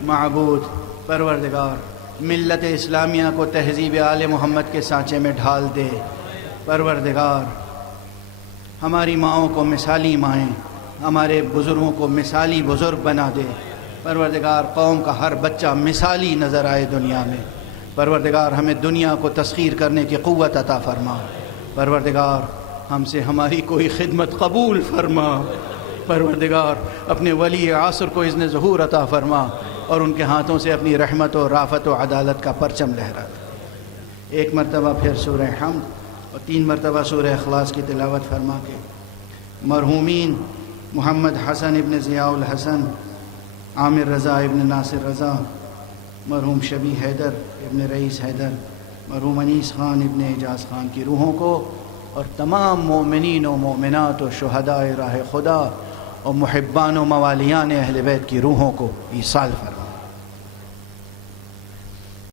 معبود پروردگار ملت اسلامیہ کو تہذیب آل محمد کے سانچے میں ڈھال دے. پروردگار ہماری ماؤں کو مثالی مائیں، ہمارے بزرگوں کو مثالی بزرگ بنا دے. پروردگار قوم کا ہر بچہ مثالی نظر آئے دنیا میں. پروردگار ہمیں دنیا کو تسخیر کرنے کی قوت عطا فرما. پروردگار ہم سے ہماری کوئی خدمت قبول فرما. پروردگار اپنے ولی عصر کو اذن ظہور عطا فرما اور ان کے ہاتھوں سے اپنی رحمت و رافت و عدالت کا پرچم لہرا. ایک مرتبہ پھر سورہ حمد اور 3 مرتبہ سورہ اخلاص کی تلاوت فرما کے مرحومین محمد حسن ابن ضیاء الحسن، عامر رضا ابن ناصر رضا، مرحوم شبی حیدر ابن رئیس حیدر، مرحوم انیس خان ابن اعجاز خان کی روحوں کو اور تمام مومنین و مومنات و شہداء راہ خدا اور محبان و موالیان اہل بیت کی روحوں کو ایصال فرما.